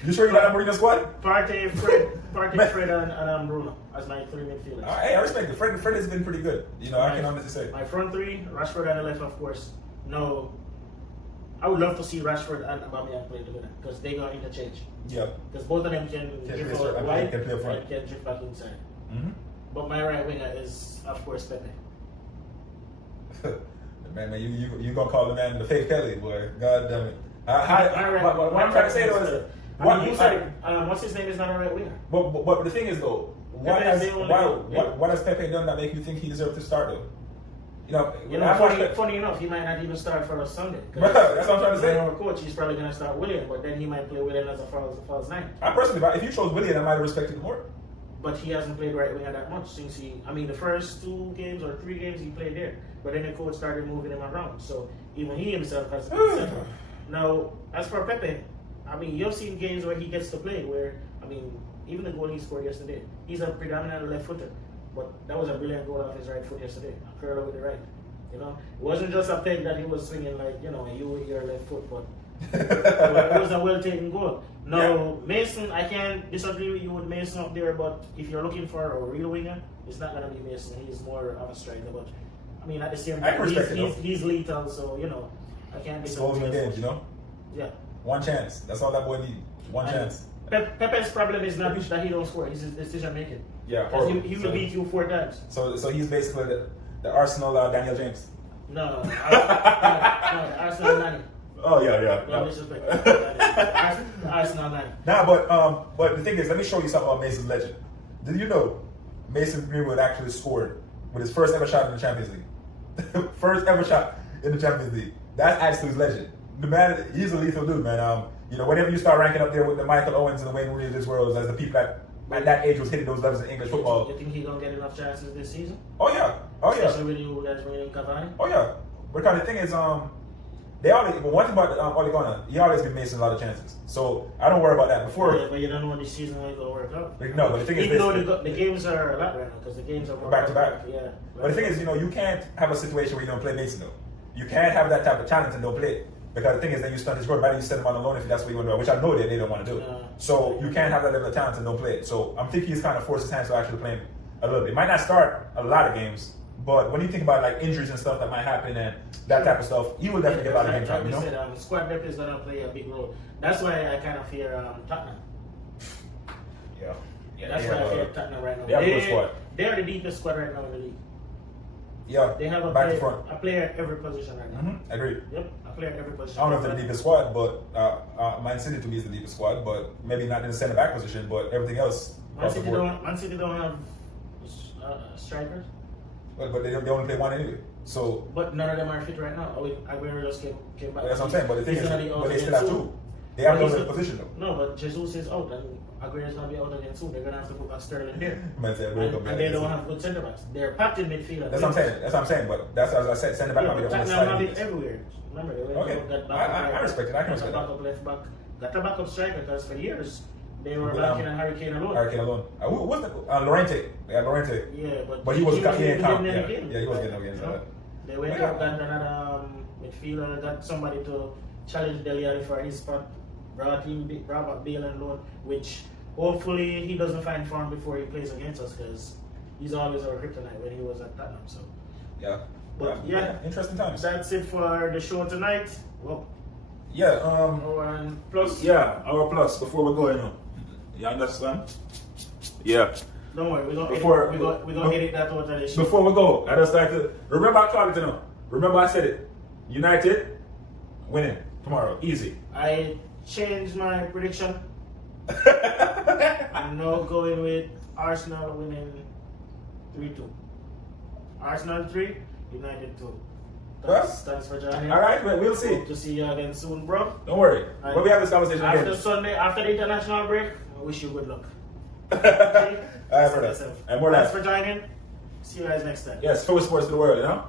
You sure you got that Mourinho squad? Partey, Fred, and Bruno as my three midfielders. Hey, I respect it. Fred has been pretty good. You know, I can honestly say. My front three, Rashford on the left, of course. No, I would love to see Rashford and Aubameyang play together because they got interchange. Yeah. Because both of them can give out wide can play up front. and can drift back inside. Mm-hmm. But my right winger is, of course, Pepe. Man, you gonna call the man the fake Kelly, boy? God damn it! What I'm trying to say though is, what's his name is not a right winger. But the thing is though, what has Pepe done that make you think he deserves to start though? Funny enough, he might not even start for a Sunday. That's what I'm trying to say. Our coach, he's probably gonna start Willian, but then he might play Willian as a false nine. I personally, if you chose Willian, I might have respected him more. But he hasn't played right winger that much since the first 2 games or 3 games he played there. But then the coach started moving him around. So even he himself has to be central. Now, as for Pepe, you've seen games where he gets to play where, even the goal he scored yesterday, he's a predominant left footer. But that was a brilliant goal off his right foot yesterday. A curler with the right. It wasn't just a peg that he was swinging like, you with your left foot, but it was a well-taken goal. Now, Mason, I can't disagree with you with Mason up there, but if you're looking for a real winger, it's not going to be Mason. He's more of a striker, but at the same time, he's lethal, so, I can't disagree with games, Yeah. One chance. That's all that boy needs. One chance. Pepe's problem is not that he don't score, it's his decision making. Yeah, he will beat you 4 times. So he's basically the Arsenal Daniel James. No, Arsenal Nani. Oh yeah. No disrespect. Arsenal Nani. But the thing is, let me show you something about Mason's legend. Did you know Mason Greenwood actually scored with his first ever shot in the Champions League? First ever shot in the Champions League. That's actually his legend. The man, he's a lethal dude, man. Whenever you start ranking up there with the Michael Owens and the Wayne Rooney of this world as the people that at that age was hitting those levels in English football. You think he's gonna get enough chances this season? Oh yeah. Especially with you guys bringing in Cavani? Oh yeah. Because the thing is, one thing about Ole Gunnar, he always gives Mason a lot of chances. So I don't worry about that. But you don't know when this season is gonna work out. No, but the thing is, even though the games are a lot right now because the games are more back to back. Yeah. But the thing is, you can't have a situation where you don't play Mason though. You can't have that type of talent and don't play it. Because the thing is, then you stunt his growth. Better you send him on alone if that's what you want to do, which I know that they don't want to do. So you can't have that level of talent and don't play it. So I'm thinking he's kind of forced his hands to actually play him a little bit. Might not start a lot of games, but when you think about like injuries and stuff that might happen and that type of stuff, he will definitely get a lot of game time. Said, squad depth is gonna play a big role. That's why I kind of fear Tottenham. Yeah. That's why I fear Tottenham right now. They have a good squad. They're the deepest squad right now in the league. Yeah. They have a player at every position right now. Mm-hmm. Agreed. Yep. A player at every position. I don't know if they're the deepest squad, but Man City to me is the deepest squad, but maybe not in the center back position, but everything else. Man City don't have strikers. Well, but they only play one anyway. So. But none of them are fit right now. Aguero just came back. That's what I'm saying. But the thing is, but they still have 2. They have those in the position though. No, but Jesus is out, and Aguero's gonna be out again soon. They're gonna have to put back Sterling there. And they don't have good centre backs. They're packed in midfield. That's what I'm saying. But that's as I said, centre back might be the only side. Tottenham everywhere. Remember, I respect it. I can respect that. Backup left back, got a backup striker because for years they were backing on Harry Kane alone. Who was Llorente? They had Llorente. Yeah, but he wasn't getting count. Yeah, he wasn't getting no games. They went up, got another midfielder, got somebody to challenge Dele Alli for his spot. Brought back Bale and loan, which hopefully he doesn't find form before he plays against us because he's always our kryptonite when he was at Tottenham. So but interesting times. That's it for the show tonight. Well, our plus. Yeah, our plus before we go, you understand? Yeah. Don't worry, we're gonna edit that out of the show. Before we go, I just like to remember I called it now. Remember I said it. United winning tomorrow, easy. I changed my prediction I'm now going with Arsenal winning 3-2. Arsenal 3, United 2. Thanks for joining. All right, well, we'll see. Hope to see you again soon, bro. Don't worry. We'll be having this conversation After again. Sunday, after the international break, I wish you good luck. All right, brother. And more Thanks life. for joining. See you guys next time. Yes, throw sports to the world, you know?